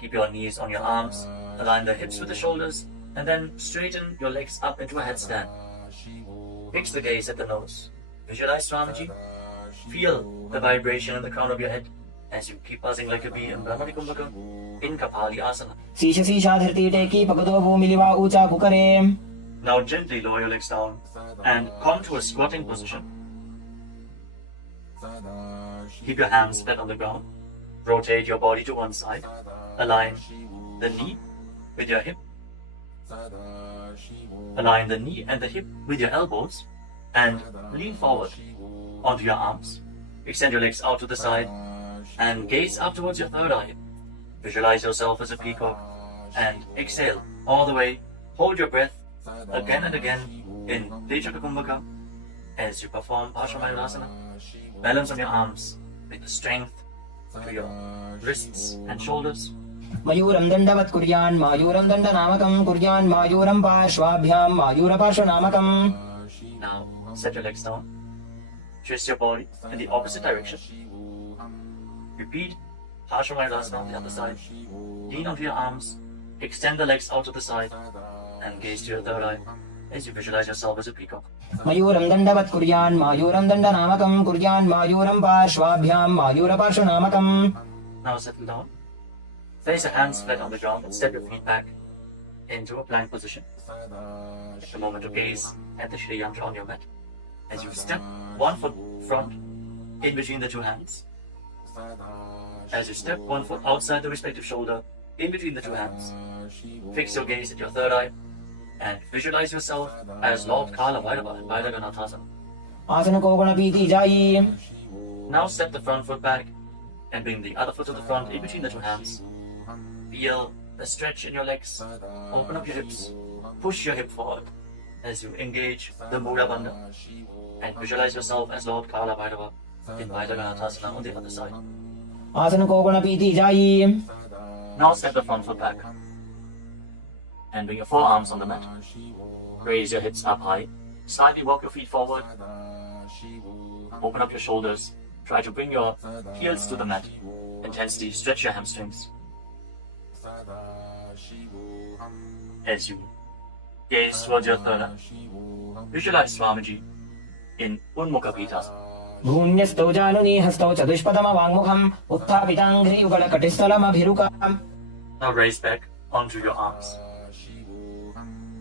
Keep your knees on your arms, align the hips with the shoulders, and then straighten your legs up into a headstand. Fix the gaze at the nose. Visualize Swamiji. Feel the vibration in the crown of your head as you keep buzzing like a bee in Brahmani Kumbhaka in Kapali Asana. शीश शीशा धरती टेकी पगदो भूमिलिवा ऊंचा कुकरे. Now gently lower your legs down and come to a squatting position. Keep your hands flat on the ground. Rotate your body to one side. Align the knee with your hip. Align the knee and the hip with your elbows and lean forward onto your arms. Extend your legs out to the side and gaze up towards your third eye. Visualize yourself as a peacock and exhale all the way. Hold your breath again and again in Dechaka Kumbhaka as you perform Parsvamayurasana. Balance on your arms with the strength to your wrists and shoulders. मयूरं दण्डवत् कुर्यान् मायूरं दण्डनामकं कुर्यान् मायूरं पार्श्वाभ्यां मायूरपार्श्वनामकम्. Now set your legs down. Twist your body in the opposite direction. Repeat Parsvamayurasana on the other side. Lean onto your arms. Extend the legs out to the side and gaze to your third eye as you visualize yourself as a peacock. मयूरं दण्डवत् कुर्यान् मायूरं दण्डनामकं कुर्यान् मायूरं पार्श्वाभ्यां मायूरपार्श्वनामकम्. Now settle down. Place your hands flat on the ground and step your feet back into a plank position. Take a moment to gaze at the Shri Yantra on your mat. As you step one foot front in between the two hands. As you step one foot outside the respective shoulder in between the two hands. Fix your gaze at your third eye and visualize yourself as Lord Kala Bhairava in Bhairaganathasana. आसन को गुण पीती जाई. Now step the front foot back and bring the other foot to the front in between the two hands. Feel the stretch in your legs. Open up your hips. Push your hip forward as you engage the Mula Bandha and visualize yourself as Lord Kala Bhairava in Bhairaganathasana on the other side. आसन को गुण पीती जाई. Now step the front foot back and bring your forearms on the mat. Raise your hips up high. Slightly walk your feet forward Open up your shoulders. Try to bring your heels to the mat. Intensely stretch your hamstrings. As you gaze towards your third eye, visualize Swamiji in Unmukha Pitasana. भून्यस्तौ जानुनी हस्तौ चतुष्पदमवाङ्मुखम् उत्थापिताङ्घ्रियुगलकटिस्थलमभिरुकाम्. Now raise back onto your arms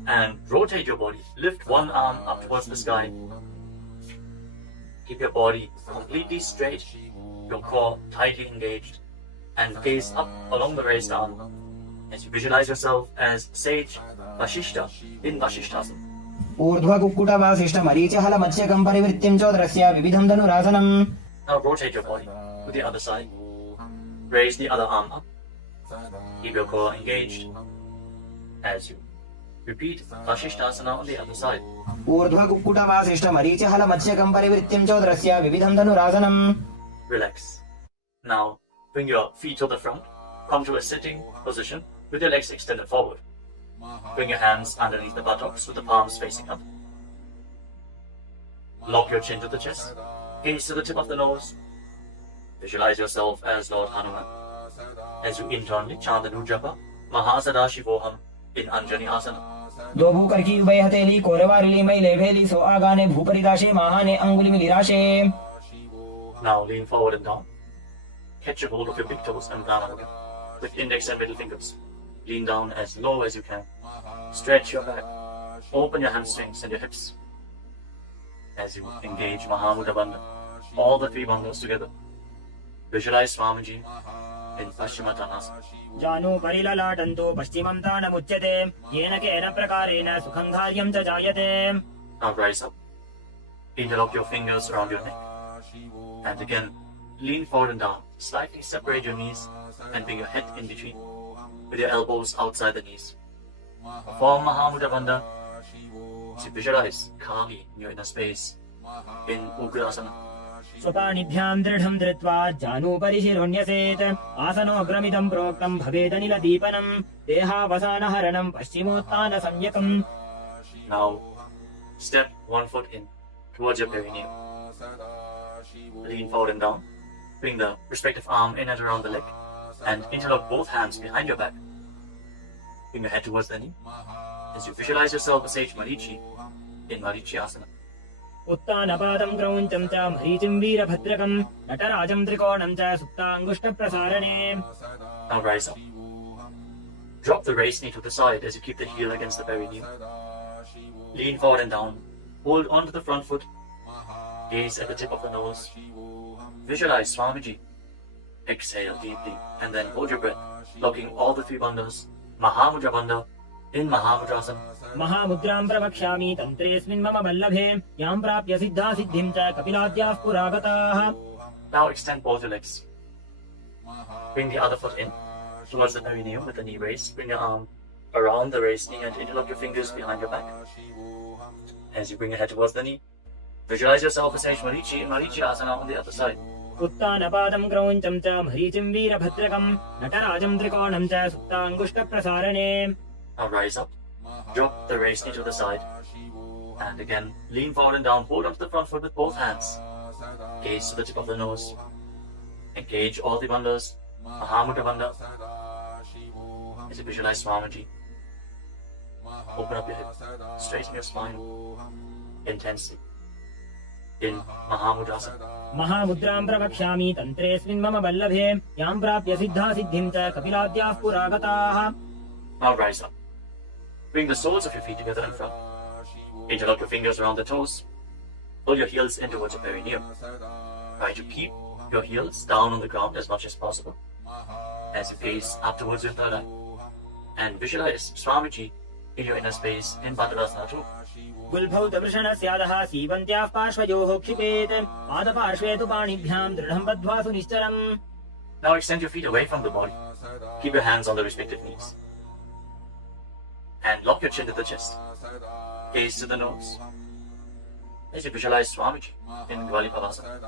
and rotate your body. Lift one arm up towards the sky. Keep your body completely straight, your core tightly engaged, and gaze up along the raised arm as you visualize yourself as Sage Vashishta in Vashishthasana. ऊर्ध्वकुक्कुटवासिष्ठमरीचहलमत्स्यकम् परिवृत्तिम् चोदरस्य विविधम् धनुरासनम्. Now rotate your body to the other side. Raise the other arm up. Keep your core engaged as you repeat Vashishthasana on the other side. ऊर्ध्वकुक्कुटवासिष्ठमरीचहलमत्स्यकम् परिवृत्तिम् चोदरस्य विविधम् धनुरासनम्. Relax. Now bring your feet to the front. Come to a sitting position with your legs extended forward. Bring your hands underneath the buttocks with the palms facing up. Lock your chin to the chest. Gaze to the tip of the nose. Visualize yourself as Lord Hanuman. As you internally chant the Nujapa, Mahasada Shivoham in Anjani Asana. दो भूकर की उभय हथेली कोरवारिली मैले भेली सो आगाने भूपरिदाशे महाने अंगुली मिलिराशे. Now lean forward and down. Catch a hold of your big toes and down again. With index and middle fingers. Lean down as low as you can. Stretch your back. Open your hamstrings and your hips. As you engage Mahamudra Bandha, all the three bandhas together. Visualize Swamiji in Paschimottanasana. जानु परिललाटन्तो पश्चिमं तानमुच्यते येन केन प्रकारेण सुखं कार्यं च जायते. Now rise up. Interlock your fingers around your neck. And again, lean forward and down. Slightly separate your knees and bring your head in between, with your elbows outside the knees. Form Mahamudra Bandha. So visualize Kali in your inner space in Ugrasana. स्वपाणिभ्यां दृढं धृत्वा जानुपरि शिरोन्यसेत् आसनोऽग्रमिदं प्रोक्तं भवेदनिलदीपनं देहावसानहरणं पश्चिमोत्तानसंज्ञकम्. Now step one foot in towards your perineum. Lean forward and down. Bring the respective arm in and around the leg and interlock both hands behind your back. Bring your head towards the knee as you visualize yourself as Sage Marichi in Marichi Asana. उत्तानपादं क्रौञ्चं च मरीचिं वीरभद्रकं नटराजं त्रिकोणं च सुप्ताङ्गुष्ठप्रसारणे. Now rise up. Drop the raised knee to the side as you keep the heel against the perineum. Lean forward and down. Hold onto the front foot. Gaze at the tip of the nose. Visualize Swamiji. Exhale deeply and then hold your breath, locking all the three bandhas. Mahamudra Bandha in Mahamudrasana. महामुद्रां प्रवक्ष्यामि तन्त्रेऽस्मिन् मम वल्लभे यां प्राप्य सिद्धा सिद्धिं च कपिलाद्याः पुरागताः. Now extend both your legs. Bring the other foot in towards the perineum with the knee raised. Bring your arm around the raised knee and interlock your fingers behind your back. As you bring your head towards the knee, visualize yourself as Sage Marichi in Marichi Asana on the other side. उत्तानपादं क्रौञ्चं च मरीचिं वीरभद्रकं नटराजं त्रिकोणं च सुप्ताङ्गुष्ठप्रसारणे. Now rise up. Drop the raised knee to the side. And again, lean forward and down. Hold onto the front foot with both hands. Gaze to the tip of the nose. Engage all the bandhas. Mahamudra Bandha. As you visualize Swamiji. Open up your hip. Straighten your spine. Intensely. In Mahamudrasana. महामुद्रां प्रवक्ष्यामि तन्त्रेऽस्मिन् मम वल्लभे यां प्राप्य सिद्धा सिद्धिं च कपिलाद्याः पुरागताः. Now rise up. Bring the soles of your feet together in front. Interlock your fingers around the toes. Pull your heels in towards your perineum. Try to keep your heels down on the ground as much as possible. As you gaze up towards your third eye. And visualize Swamiji in your inner space in Bandhavasana too. गुल्भौतवृषणस्यादः सीवन्त्याः पार्श्वयोः क्षिपेत् पादपार्श्वे तु पाणिभ्यां दृढं बद्ध्वा सुनिश्चरम्. Now extend your feet away from the body. Keep your hands on the respective knees. And lock your chin to the chest. Gaze to the nose. As you visualize Swamiji in Gvalipavasana.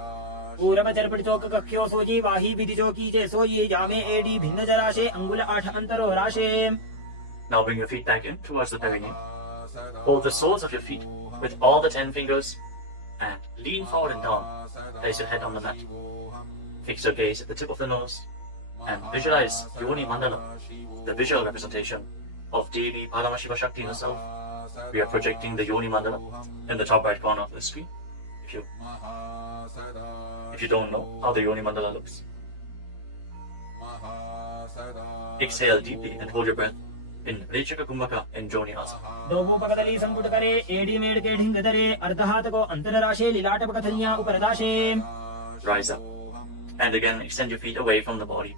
पूरवचर्पटिचोककक्ष्यो sooji वाही विधिचोकीचे सोयी जामे AD भिन्नजराशे अंगुल 8 अंतरो राशे. Now bring your feet back in towards the perineum. Hold the soles of your feet with all the 10 fingers and lean forward and down. Place your head on the mat. Fix your gaze at the tip of the nose and visualize Yoni Mandala, the visual representation of Devi Paramashiva Shakti herself. We are projecting the Yoni Mandala in the top right corner of the screen. If you don't know how the Yoni Mandala looks, exhale deeply and hold your breath in Rechaka Kumbhaka in Joni Asana. दोबू पकदली संपुट करे AD made के ढिंग दरे अर्धहात को अंतर राशे लीलाट पकथलियां ऊपर दाशे. Rise up and again extend your feet away from the body.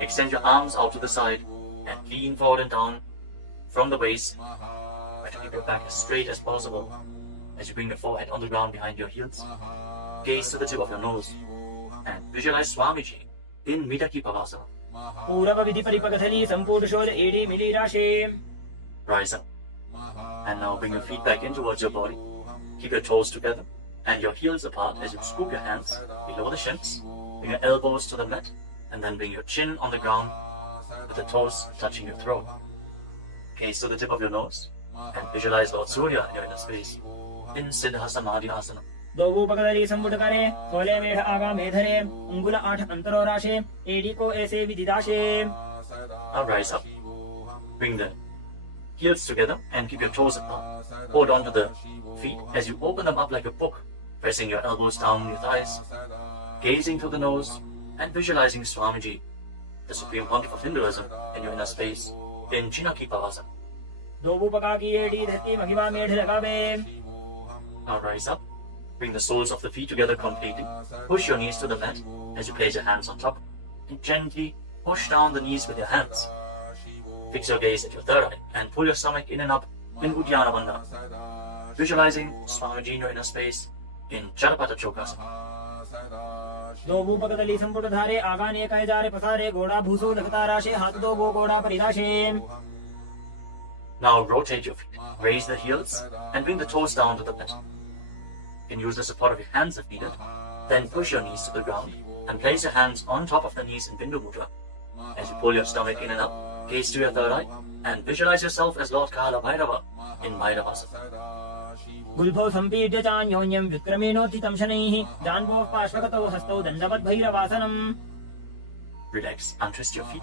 Extend your arms out to the side and lean forward and down from the waist. Try to keep your back as straight as possible as you bring your forehead on the ground behind your heels. Gaze to the tip of your nose and visualize Swamiji in Midaki Pavasana. पूरव विधि परिपकथली संपूर्ण शोध एडी मिली राशे. Rise up and now bring your feet back in towards your body. Keep your toes together and your heels apart as you scoop your hands below the shins. Bring your elbows to the mat and then bring your chin on the ground with the toes touching your throat. Gaze to the tip of your nose and visualize Lord Surya in your inner space in Siddha Samadhi Asana. दोबू पकदली संपुट करे खोले मेढ़ आगा मेधरे अंगुल 8 अंतरो राशे AD को ऐसे विधि दाशे. Now rise up. Bring the heels together and keep your toes apart. Hold on to the feet as you open them up like a book, pressing your elbows down your thighs. Gazing through the nose and visualizing Swamiji, the Supreme Pontiff of Hinduism, in your inner space in Chinaki Pavasana. दोबू पका की AD धरती महिमा मेढ़ लगावे. Now rise up. Bring the soles of the feet together completely. Push your knees to the mat as you place your hands on top. And gently push down the knees with your hands. Fix your gaze at your third eye and pull your stomach in and up in Uddiyana Bandhana. Visualizing Swamiji in your inner space in Charapata Chokasana. दोबू पकदली संपुट धारे आगा ने कहे जारे पसारे घोड़ा भूसो लगता राशे हाथ दो वो घोड़ा परिदाशे. Now rotate your feet. Raise the heels and bring the toes down to the mat. You can use the support of your hands if needed. Then push your knees to the ground and place your hands on top of the knees in Bindu Mudra. As you pull your stomach in and up, gaze to your third eye and visualize yourself as Lord Kala Bhairava in Bhairavasana. गुल्फो संपीड्य चान्योन्यं विक्रमेणोत्थितं शनैः जान्वोः पार्श्वगतौ हस्तौ दण्डवद् भैरवासनम्. Relax, untwist your feet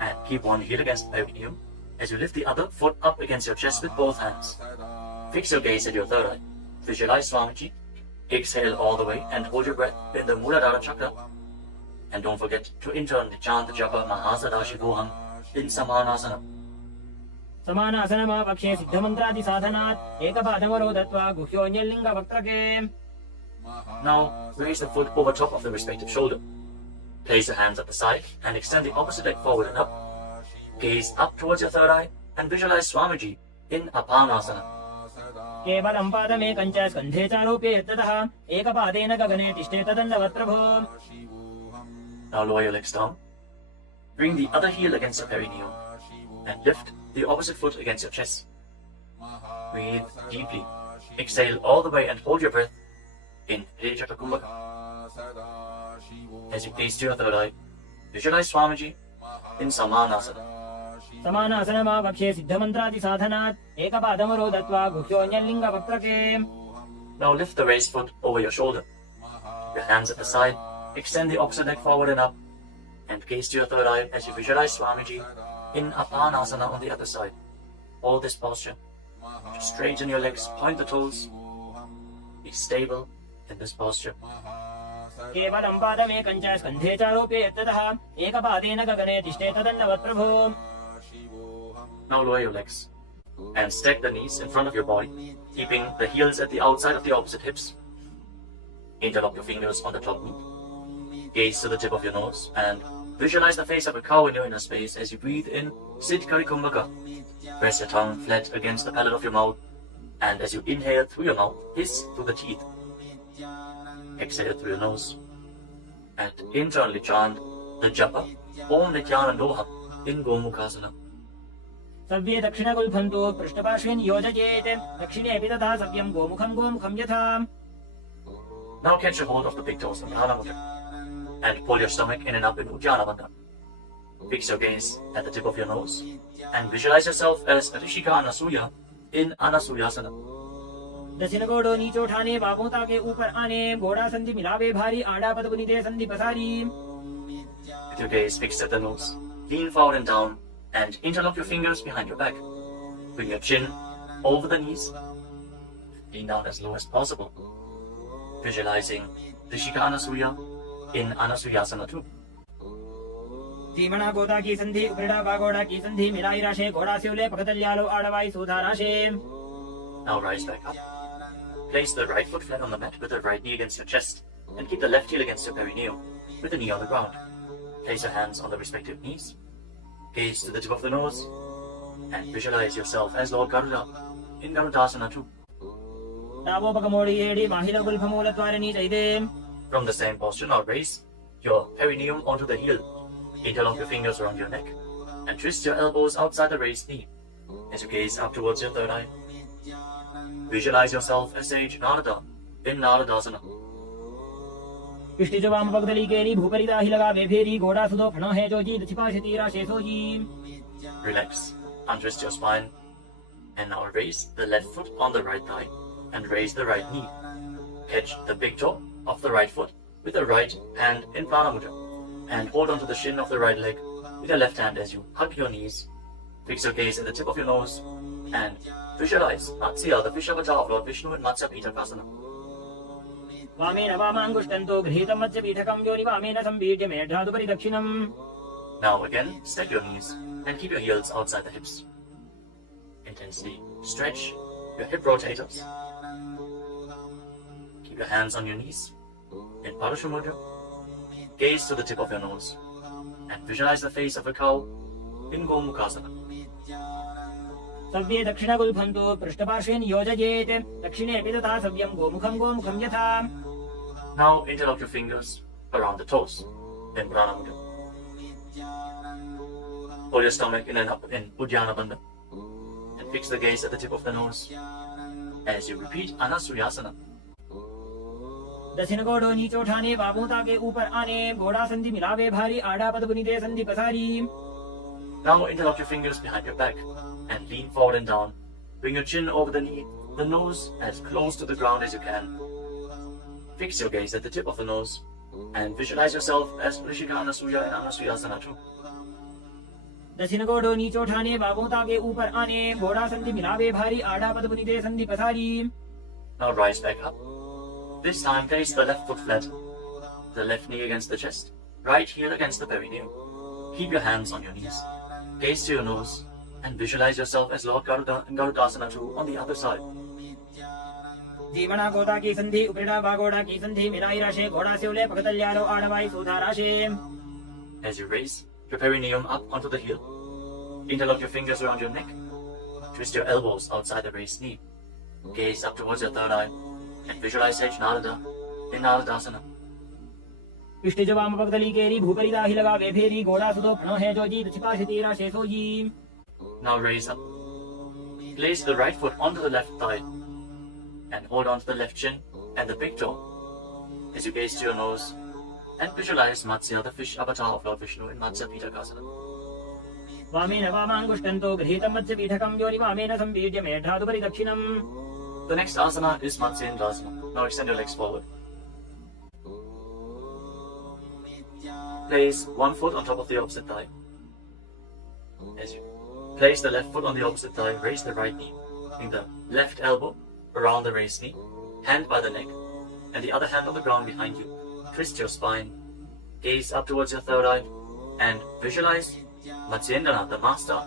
and keep one heel against the perineum as you lift the other foot up against your chest with both hands. Fix your gaze at your third eye. Visualize Swamiji. Exhale all the way and hold your breath in the Muladhara Chakra. And don't forget to internally chant the japa Mahasadaशिवोऽहम् in Samanasana. समानासनमा पक्षे सिद्धमन्त्रादि साधनात् एकपादमरो दत्वा गुह्योऽन्यलिङ्ग वक्त्रके. Now raise the foot over top of the respective shoulder. Place your hands at the side and extend the opposite leg forward and up. Gaze up towards your third eye and visualize Swamiji in Apanasana. केवलं पादमेकं च स्कन्धे चारोप्य यत्ततः एकपादेन गगने तिष्ठे तदण्डवत् प्रभो. Now lower your legs down. Bring the other heel against your perineum and lift the opposite foot against your chest. Breathe deeply. Exhale all the way and hold your breath in Rejaka Kumbhaka. As you gaze to your third eye, visualize Swamiji in Samanasana. समानासनमा पक्षे सिद्धमन्त्रादि साधनात् एकपादमरो दत्वा गुह्योऽन्यलिङ्ग वक्त्रके. Now lift the raised foot over your shoulder. Your hands at the side. Extend the opposite leg forward and up. And gaze to your third eye as you visualize Swamiji in Apanasana on the other side. Hold this posture. Just straighten your legs, point the toes. Be stable in this posture. केवलं पादमेकं च स्कन्धे चारोप्य यत्ततः एकपादेन गगने तिष्ठे तदण्डवत् प्रभो. Now lower your legs and stack the knees in front of your body, keeping the heels at the outside of the opposite hips. Interlock your fingers on the top knee. Gaze to the tip of your nose and visualize the face of a cow in your inner space as you breathe in Siddhkari Kumbhaka. Press your tongue flat against the palate of your mouth, and as you inhale through your mouth, hiss through the teeth. Exhale through your nose and internally chant the japa Om Nithyananda Yoga in Gomukhasana. सव्ये दक्षिणगुल्फन्तो पृष्ठपार्श्वेन योजयेत् दक्षिणे अपि तथा सव्यं गोमुखं यथा. Now catch a hold of the big toes in Prana Mudra and pull your stomach in and up in Uddiyana Bandhana. Fix your gaze at the tip of your nose and visualize yourself as Rishika Anasuya in Anasuyasana. दक्षिण घोड़ो नीचे उठाने बाबों ताके ऊपर आने घोड़ा संधि मिलावे भारी आड़ा पद पुनिते संधि पसारी With your gaze fixed at the nose, lean forward and down and interlock your fingers behind your back. Bring your chin over the knees. Lean down as low as possible. Visualizing Rishika Anasuya in Anasuyasana 2. सीमणा गोदा की संधि उपरिड़ा बागोड़ा की संधि मिलाई राशे घोड़ा स्योले पकतल्यालो आड़वाई सुधा राशे Now rise back up. Place the right foot flat on the mat with the right knee against your chest and keep the left heel against your perineum with the knee on the ground. Place your hands on the respective knees. Gaze to the tip of the nose and visualize yourself as Lord Garuda in Garudasana 2. तावोपकमोड़ी एडी माहिला गुल्फमूलत्वारिणी चैदे From the same posture, now raise your perineum onto the heel. Interlock your fingers around your neck and twist your elbows outside the raised knee as you gaze up towards your third eye. Visualize yourself as sage Narada in Naradasana. पिष्टि जो वाम पगदली केरी भूपरी दाही लगा वे फेरी घोड़ा सुधो फणो है जो जी दछिपा शतीरा शेषो जी Relax, untwist your spine and now raise the left foot on the right thigh and raise the right knee. Catch the big toe of the right foot with the right hand in Prana Mudra and hold onto the shin of the right leg with your left hand as you hug your knees. Fix your gaze at the tip of your nose and visualize Matsya, the fish avatar of Lord Vishnu in Matsya Pitakasana. वामेन वामांगुष्टन्तो गृहीतं मत्स्य पीठकं योनि वामेन संबीज्य मेढ्रादुपरि दक्षिणम् Now again, stack your knees and keep your heels outside the hips. Intensely stretch your hip rotators. Keep your hands on your knees in Parashu Mudra. Gaze to the tip of your nose and visualize the face of a cow in Gomukhasana. सव्ये दक्षिणगुल्फन्तो पृष्ठपार्श्वे नियोजयेत् दक्षिणे अपि तथा सव्यं गोमुखं गोमुखं यथा Now interlock your fingers around the toes in Prana Mudra. Hold your stomach in Uddiyana Bandha and fix the gaze at the tip of the nose as you repeat Anasuyasana. दक्षिण घोड़ो नीचे उठाने बाबों ताके ऊपर आने घोड़ा संधि मिलावे भारी आड़ा पद पुनिते संधि पसारी Now interlock your fingers behind your back and lean forward and down. Bring your chin over the knee, the nose as close to the ground as you can. Fix your gaze at the tip of the nose and visualize yourself as Rishika Anasuya in Anasuyasana 2. दक्षिण घोड़ो नीचे उठाने बाबों ताके ऊपर आने घोड़ा संधि मिलावे भारी आड़ा पद पुनिते संधि पसारी Now rise back up. This time place the left foot flat, the left knee against the chest, right heel against the perineum. Keep your hands on your knees. Gaze to your nose and visualize yourself as Lord Garuda in Garudasana 2 on the other side. जीवना गोदा की संधि उपरिड़ा बागोड़ा की संधि मिलाई राशे घोड़ा स्योले पकतल्यालो आड़वाई सुधा राशे As you raise your perineum up onto the heel, interlock your fingers around your neck, twist your elbows outside the raised knee, gaze up towards your third eye, and visualize Sage Narada in Naradasana. पिष्टि जो वाम पगदली केरी भूपरी दाही लगा वे फेरी घोड़ा सुधो फणो है जो जी दछिपा शतीरा शेषो जी Now raise up. Place the right foot onto the left thigh and hold on to the left shin and the big toe as you gaze to your nose and visualize Matsya, the fish avatar of Lord Vishnu in Matsya Pitakasana. वामेन वामांगुष्टन्तो गृहीतं मत्स्य पीठकं योनि वामेन संबीज्य मेढ्रादुपरि दक्षिणम् The next asana is Matsyendasana. Now extend your legs forward. Place one foot on top of the opposite thigh. As you place the left foot on the opposite thigh, raise the right knee. Bring the left elbow around the raised knee, hand by the neck, and the other hand on the ground behind you. Twist your spine, gaze up towards your third eye, and visualize Matsyendana, the master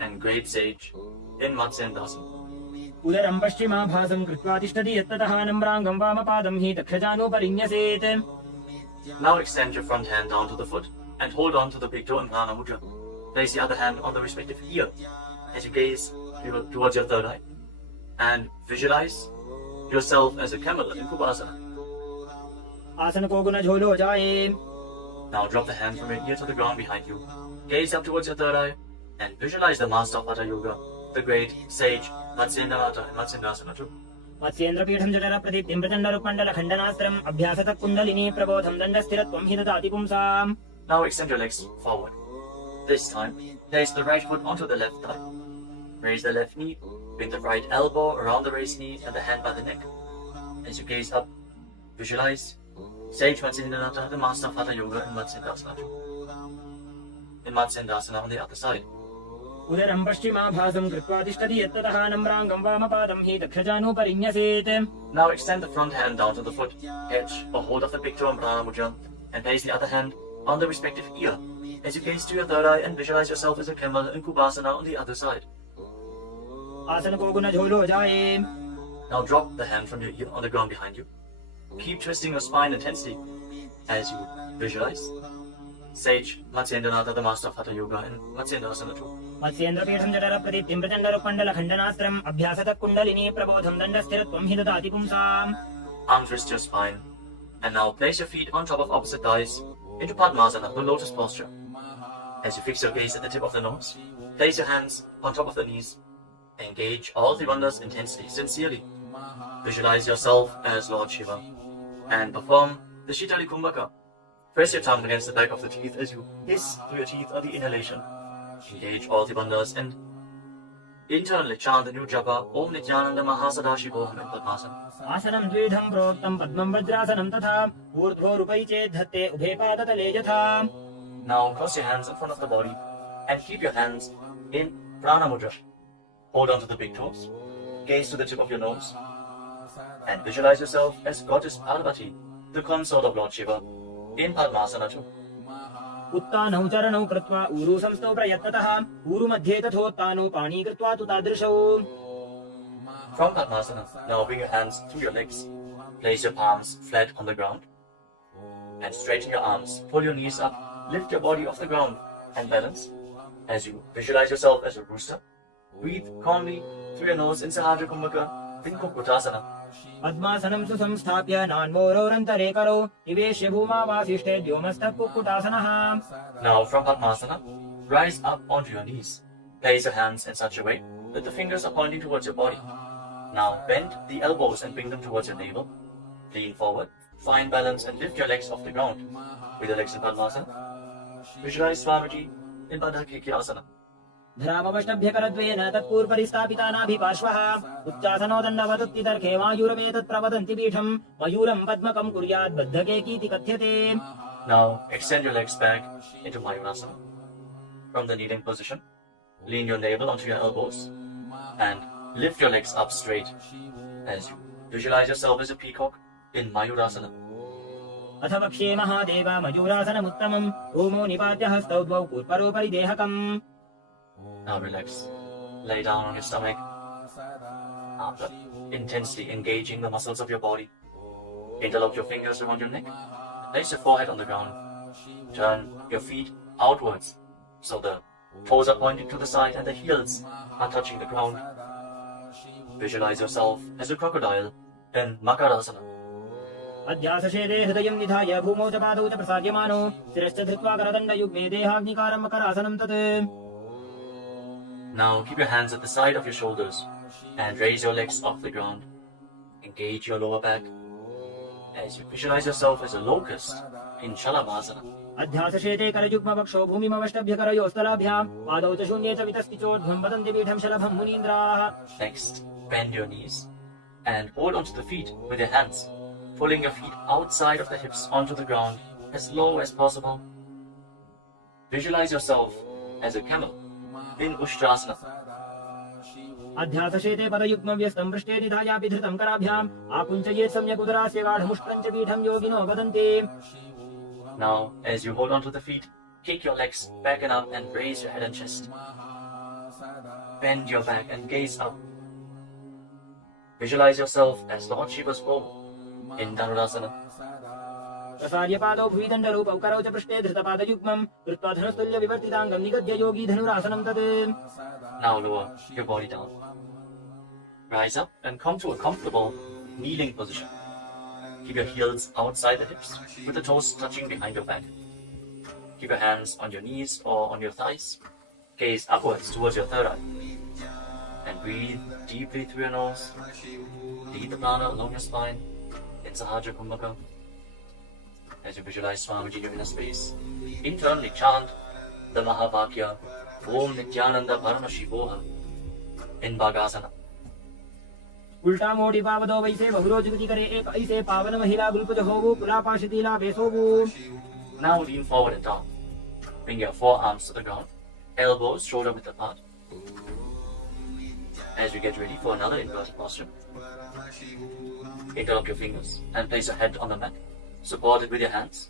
and great sage, in Matsyendasana. उदरं पश्चिमाभासं कृत्वा तिष्ठति यत्ततः नम्राङ्गं वामपादं हि दक्षजानोपरिन्यसेत् Now extend your front hand down to the foot and hold on to the big toe in Prana Mudra. Place the other hand on the respective ear as you gaze towards your third eye and visualize yourself as a camel in Kubasana. आसन को गुण झोलो जाए Now drop the hand from your ear to the ground behind you. Gaze up towards your third eye and visualize the master of Hatha Yoga, the great sage Matsyendana in Matsyendasana 2. Matsyendra पीठं जठर प्रदीप्तिं प्रचण्डरुपण्डल खण्डनास्त्रम् अभ्यासतः kundalini प्रबोधं दण्डस्थिरत्वं हि ददाति पुंसाम् Now extend your legs forward. This time, place the right foot onto the left thigh. Raise the left knee, bring the right elbow around the raised knee and the hand by the neck. As you gaze up, visualize Sage Matsyendranatha, the master of Hatha Yoga in Matsyendasana. In Matsyendasana on the other side. उदरं पश्चिमाभासं कृत्वा तिष्ठति यत्ततः नम्राङ्गं वामपादं हि दक्षजानुपरिन्यसेत्. Now extend the front hand down to the foot, catch a hold of the big toe and prana mudra, and place the other hand on the respective ear. As you gaze to your third eye and visualize yourself as a camel in Kubasana on the other side. आसन को गुण झोलो जाए. Now drop the hand from your ear on the ground behind you. Keep twisting your spine intensely as you visualize Sage Matsyendranatha, the master of Hatha Yoga in Matsyendasana 2. मत्स्येन्द्रपीठं जठरप्रदीप्तिं प्रचण्डरुपण्डलखण्डनास्त्रम् अभ्यासतः kundalini प्रबोधं दण्डस्थिरत्वं हि ददाति पुंसाम्. Untwist your spine. And now place your feet on top of opposite thighs into Padmasana, the lotus posture. As you fix your gaze at the tip of the nose, place your hands on top of the knees. Engage all the wonders intensely, sincerely. Visualize yourself as Lord Shiva. And perform the Shitali Kumbhaka. Press your tongue against the back of the teeth as you hiss through your teeth on the inhalation. Engage all the wonders and internally chant the new japa Om Nithyananda Mahasadaशिवोऽहम् in Padmasana. आसनं द्विधं प्रोक्तं पद्मं वज्रासनं तथा ऊर्ध्वोरुपै चेद्धत्ते उभे पादतले यथा. Now cross your hands in front of the body and keep your hands in Prana Mudra. Hold on to the big toes, gaze to the tip of your nose, and visualize yourself as Goddess Parvati, the consort of Lord Shiva, in Padmasana 2. उत्तानौ चरणौ कृत्वा ऊरु संस्थौ प्रयत्नतः ऊरु मध्ये तथोत्तानौ पाणी कृत्वा तु तादृशौ. From Padmasana, now bring your hands to your legs. Place your palms flat on the ground and straighten your arms. Pull your knees up, lift your body off the ground and balance. As you visualize yourself as a rooster, breathe calmly through your nose in Sahaja Kumbhaka in Kukutasana. पद्मासनं सुसंस्थाप्य नान्वोरन्तरे करौ निवेश्य भूमावासिष्ठे द्योमस्तः कुक्कुटासनः. Now from Padmasana, rise up onto your knees. Place your hands in such a way that the fingers are pointing towards your body. Now bend the elbows and bring them towards your navel. Lean forward, find balance and lift your legs off the ground. With your legs in Padmasana, visualize Swamiji in Asana. धरामवष्टभ्यकरद्वेन तत्पूर्वरिस्थापितानाभिपार्श्वः उच्चासनोदण्डवदुत्तितर्खे मायूरमेतत् प्रवदन्ति पीठम् मयूरम् पद्मकम् कुर्यात् बद्धकेकीति कथ्यते. Now extend your legs back into Mayurasana. From the kneeling position, lean your navel onto your elbows and lift your legs up straight as you visualize yourself as a peacock in Mayurasana. अथ वक्ष्ये महादेव मयूरासनमुत्तमम् ओमो निपात्य हस्तौ द्वौ कूर्परोपरि देहकम्. Now relax. Lay down on your stomach. After intensely engaging the muscles of your body, interlock your fingers around your neck. Place your forehead on the ground. Turn your feet outwards so the toes are pointing to the side and the heels are touching the ground. Visualize yourself as a crocodile in Makarasana. अध्यासशेदे हृदयं निधाय भूमौ च पादौ च प्रसार्यमानो शिरश्च धृत्वा करदण्डयुग्मे देहाग्निकारं मकरासनं तत्. Now keep your hands at the side of your shoulders and raise your legs off the ground. Engage your lower back as you visualize yourself as a locust in Shalabhasana. अध्यासशेते करयुग्मवक्षो भूमिमवष्टभ्यकरयोस्तलाभ्याम् पादौ च शून्ये च वितस्तिचोर्ध्वं वदन्ति पीठं शलभं मुनीन्द्राः. Next, bend your knees and hold onto the feet with your hands, pulling your feet outside of the hips onto the ground as low as possible. Visualize yourself as a camel in Ushtrasana. अध्यासशेते पदयुग्मं व्यस्तं पृष्ठे निधायापि धृतं कराभ्याम् आकुञ्चयेत् सम्यक् उदरास्य गाढमुष्ट्रं च पीठं योगिनो वदन्ति. Now, as you hold onto the feet, kick your legs back and up and raise your head and chest. Bend your back and gaze up. Visualize yourself as Lord Shiva's bow in Dhanurasana. प्रसार्य पादौ भुविदण्डरूपौ करौ च पृष्ठे धृतपादयुग्मं कृत्वा धनुस्तुल्य विवर्तिताङ्गं निगद्य योगी धनुरासनं तत्. Now lower your body down. Rise up and come to a comfortable kneeling position. Keep your heels outside the hips with the toes touching behind your back. Keep your hands on your knees or on your thighs. Gaze upwards towards your third eye. And breathe deeply through your nose. Lead the prana along your spine in Sahaja Kumbhaka. As you visualize Swamiji in your inner space, internally chant the Mahavakya Om Nithyananda Paramashivam. in Bhagasana. उल्टा मोड़ी पावदो वैसे बहुरो जुगति करे एक ऐसे पावन महिला गुलपज होवु कुला पाशतीला बेसोवु. Now lean forward and down. Bring your forearms to the ground, elbows shoulder width apart. As you get ready for another inverted posture, interlock your fingers and place your head on the mat, supported with your hands.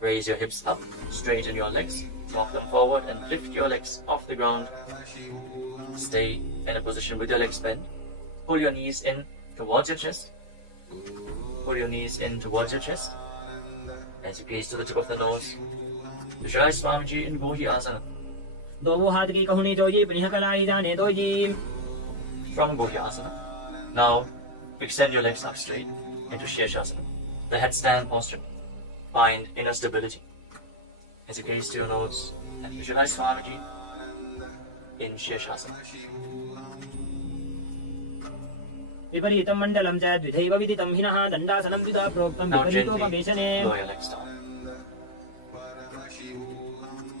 Raise your hips up, straighten your legs, walk them forward and lift your legs off the ground. Stay in a position with your legs bent. Pull your knees in towards your chest. Pull your knees in towards your chest. As you gaze to the tip of the nose, visualize Swamiji in Gohi Asana. दोवो हाथ की कहुनी जोजी पुनः कलाई जाने दो जी. From Gohi Asana, now extend your legs up straight into Shirshasana, the headstand posture. Find inner stability. As you gaze to your nose and visualize Swamiji in Shirshasana. विपरीतं मण्डलं च द्विधैव विदितं हिनः दण्डासनं द्विधा प्रोक्तं Now विपरीतोपवेशने. gently lower your legs down.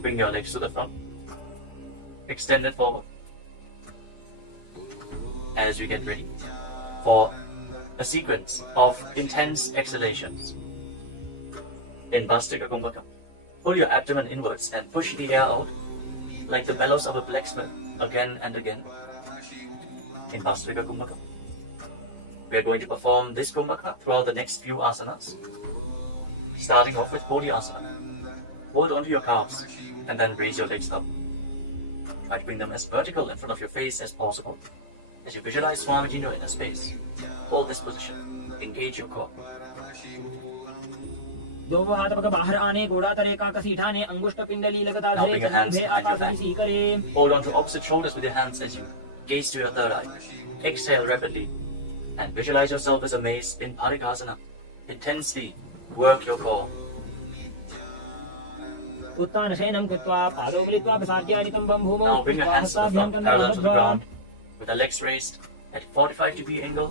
Bring your legs to the front. Extend it forward. As you get ready for a sequence of intense exhalations. In Bhastika Kumbhaka, pull your abdomen inwards and push the air out like the bellows of a blacksmith again and again. In Bhastika Kumbhaka, we are going to perform this Kumbhaka throughout the next few asanas. Starting off with Bodhi Asana. Hold onto your calves and then raise your legs up. Try to bring them as vertical in front of your face as possible. As you visualize Swamiji in your inner space, hold this position. Engage your core. दोवो हाथ पग बाहर आने गोड़ा तरे का कसी ठाने अंगुष्ठ पिंडली लगातार Now धरे bring your hands चतुर्भे behind your आकाश सी करे. back. Hold on to opposite shoulders with your hands as you gaze to your third eye. Exhale rapidly and visualize yourself as a mace in Parikasana. Intensely work your core. उत्तान शयनं कृत्वा पादौ मिलित्वा प्रसाद्यादितं वं भूमौ Now bring your hands to the हस्ताभ्यां front, parallel to the कन्दं ground, with the legs raised at 45-degree angle.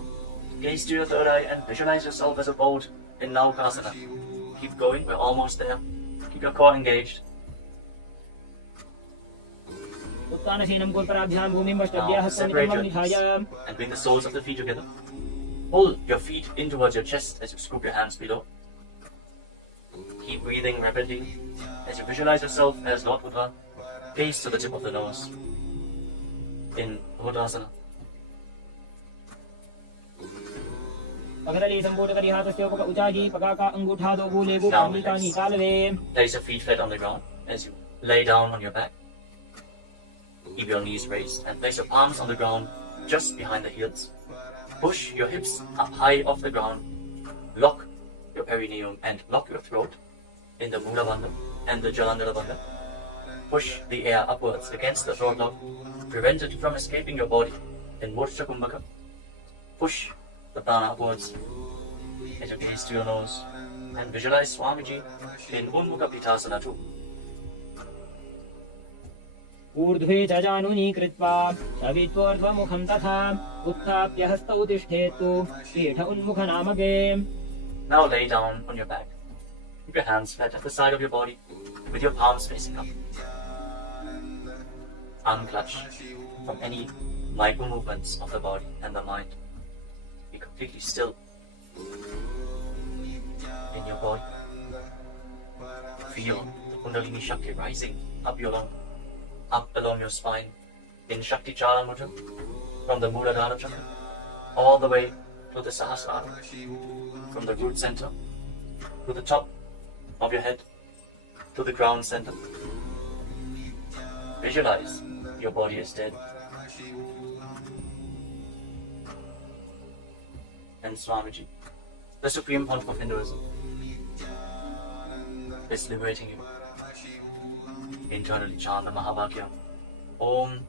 Gaze to your third eye and visualize yourself as a boat in Naukasana. Keep going, we're almost there. Keep your core engaged. उत्तान शयनं कोल्पराभ्यां भूमिं वष्टभ्यः Now separate हस्तमितं your निधाय. knees and bring the soles of the feet together. Pull your feet in towards your chest as you scoop your hands below. Keep breathing rapidly as you visualize yourself as Lord Buddha. Gaze to the tip of the nose in Buddhasana. पगदली संपूट करी हाथस्य उपक उचाजी पगाका अंगूठा दो भूले गो Now कामी का relax. निकाल वे. Place your feet flat on the ground as you lay down on your back. Keep your knees raised and place your palms on the ground just behind the heels. Push your hips up high off the ground. Lock your perineum and lock your throat in the Mula Bandha and the Jalandhara Bandha. Push the air upwards against the throat lock. Prevent it from escaping your body in Murcha Kumbhaka. Push the prana upwards as you gaze to your nose and visualize Swamiji in Unmukha Pitasana too. ऊर्ध्वे च जानुनी कृत्वा सवित्वोर्ध्वमुखं तथा उत्थाप्य हस्तौ तिष्ठेतु पीठ उन्मुख नामके. Now lay down on your back. Keep your hands flat at the side of your body with your palms facing up. Unclutch from any micro movements of the body and the mind. Be completely still in your body. Feel the Kundalini Shakti rising up along your spine in Shakti Chala Mudra from the Muladhara Chakra all the way to the Sahasrara, from the root center to the top of your head to the crown center. Visualize your body is dead and Swamiji, the Supreme Pontiff of Hinduism, is liberating you. Internally chant the Mahabhagya Om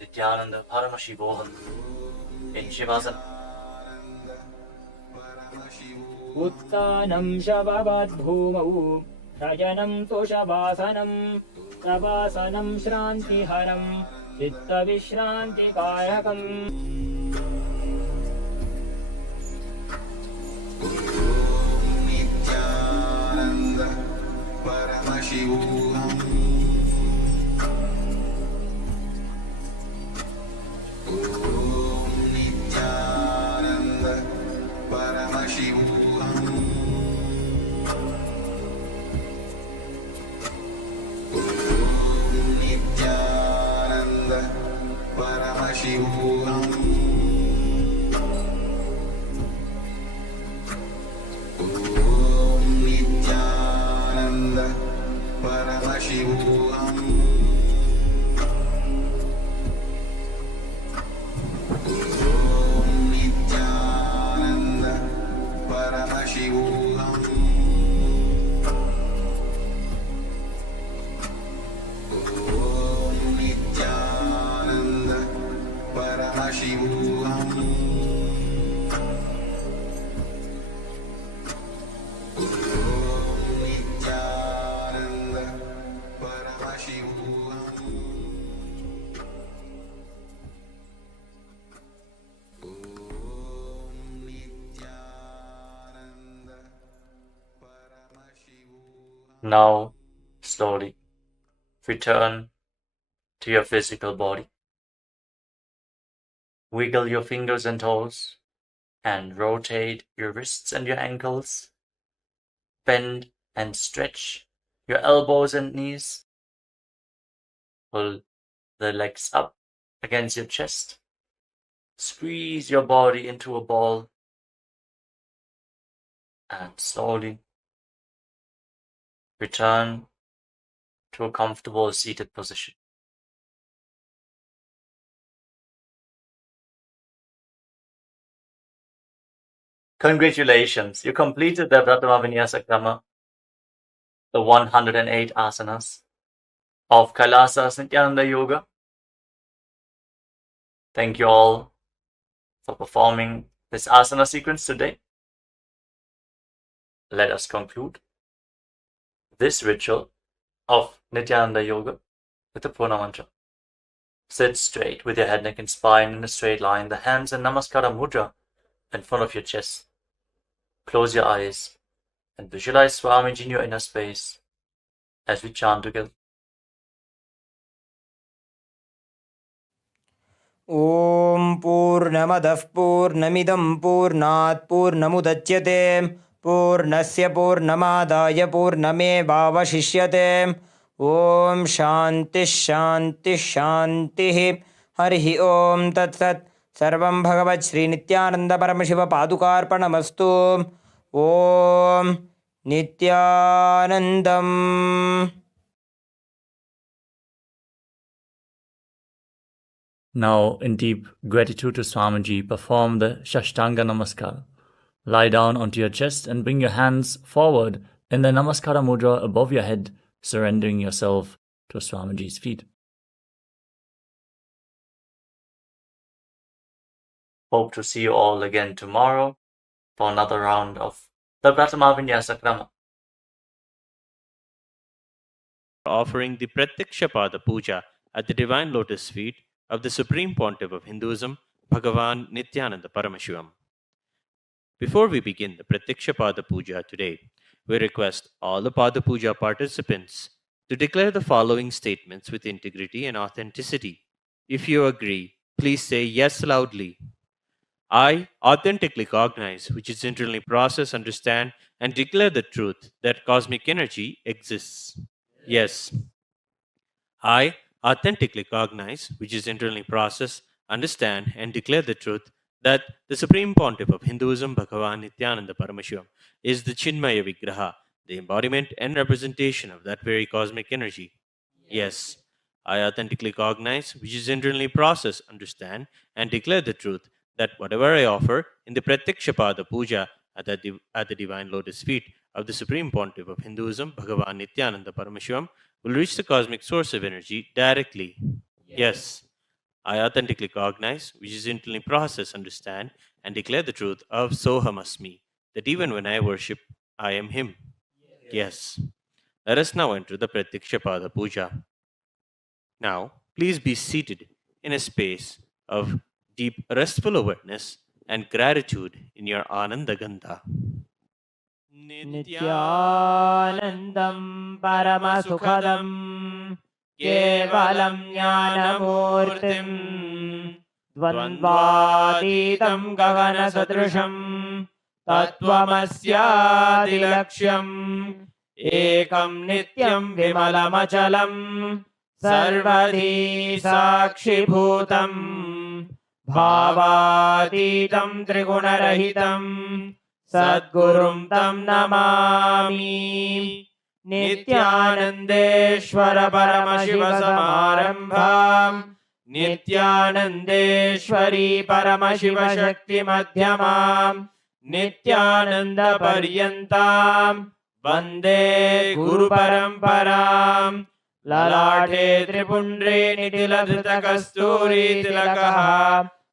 Nithyananda Paramashivam in Shivasana. उत्तानं शववद्भूमौ शयनं तु शवासनं शवासनं श्रान्तिहरं चित्तविश्रान्तिकारकम्. Nithyananda Paramashivam. Now, slowly return to your physical body. Wiggle your fingers and toes and rotate your wrists and your ankles. Bend and stretch your elbows and knees. Pull the legs up against your chest. Squeeze your body into a ball and slowly return to a comfortable seated position. Congratulations, you completed the Prathama Vinyasa Krama, the 108 asanas of KAILASA Nithyananda Yoga. Thank you all for performing this asana sequence today. Let us conclude this ritual of Nithyananda Yoga with the Purna Mantra. Sit straight with your head, neck and spine in a straight line, the hands in Namaskara Mudra in front of your chest. Close your eyes and visualize Swamiji in your inner space as we chant together. ॐ पूर्णमदः पूर्णमिदं पूर्णात् पूर्णमुदच्यते पूर्णस्य पूर्णमादाय पूर्णमेवावशिष्यते ॐ शान्तिः शान्तिः शान्तिः हरिः ॐ तत्सत् सर्वं भगवत् श्रीनित्यानन्द परमशिवपादुकार्पणमस्तु ॐ नित्यानन्दम्. Now, in deep gratitude to Swamiji, perform the Shashtanga Namaskara. Lie down onto your chest and bring your hands forward in the Namaskara Mudra above your head, surrendering yourself to Swamiji's feet. Hope to see you all again tomorrow for another round of the Prathama Vinyasa Krama. Offering the Pratyakshapada Puja at the Divine Lotus Feet of the Supreme Pontiff of Hinduism, Bhagavan Nithyananda Paramashivamam. Before we begin the Pratyakshapada Puja today, we request all the Pada Puja participants to declare the following statements with integrity and authenticity. If you agree, please say yes loudly. I authentically cognize, which is internally process, understand, and declare the truth that cosmic energy exists. Yes. I authentically cognize, which is internally process, understand, and declare the truth that the Supreme Pontiff of Hinduism, Bhagavan Nithyananda Paramashivamam, is the Chinmaya Vigraha, the embodiment and representation of that very cosmic energy. Yes. I authentically cognize, which is internally process, understand, and declare the truth that whatever I offer in the Pratyakshapada Puja at the Divine Lotus Feet of the Supreme Pontiff of Hinduism, Bhagavan Nithyananda Paramashivamam, will reach the cosmic source of energy directly. Yes. I authentically cognize, which is internally process, understand, and declare the truth of Soham Asmi, that even when I worship, I am Him. Yes. Let us now enter the Pratyakshapada Puja. Now, please be seated in a space of deep restful awareness and gratitude in your Ananda Gandha. Nithyanandam Paramasukhadam Kevalam Jnanamurtim Dvandvaditam Gagana Sadrisham तत्त्वमस्यादिलक्ष्यम् एकं नित्यं विमलमचलं सर्वधी साक्षिभूतं भावातीतं त्रिगुणरहितं सद्गुरुं तं नमामि। नित्यानन्देश्वर परमशिव समारम्भाम् नित्यानन्देश्वरी परमशिव शक्ति मध्यमाम् नित्यानन्द पर्यन्ताम् वन्दे गुरु परम्पराम्। ललाटे त्रिपुण्ड्रे निटिलधृतकस्तूरी तिलकः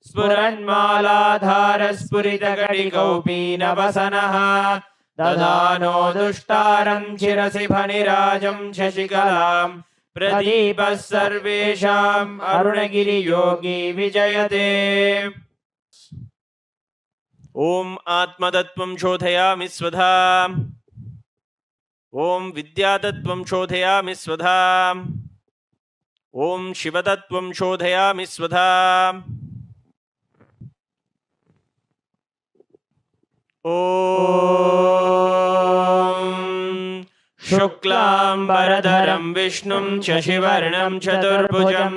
स्फुरन्मालाधार स्फुरितकटिकौपीनवसनः दधानो दुष्टारं शिरसि फणिराजं शशिकलां प्रदीपः सर्वेषाम् अरुणगिरियोगी विजयते। ॐ आत्मतत्त्वं शोधयामि स्वधा ॐ विद्यातत्त्वं शोधयामि स्वधा ॐ शिवतत्त्वं शोधयामि स्वधा ॐ शुक्लाम्बरधरं विष्णुं शशिवर्णं चतुर्भुजं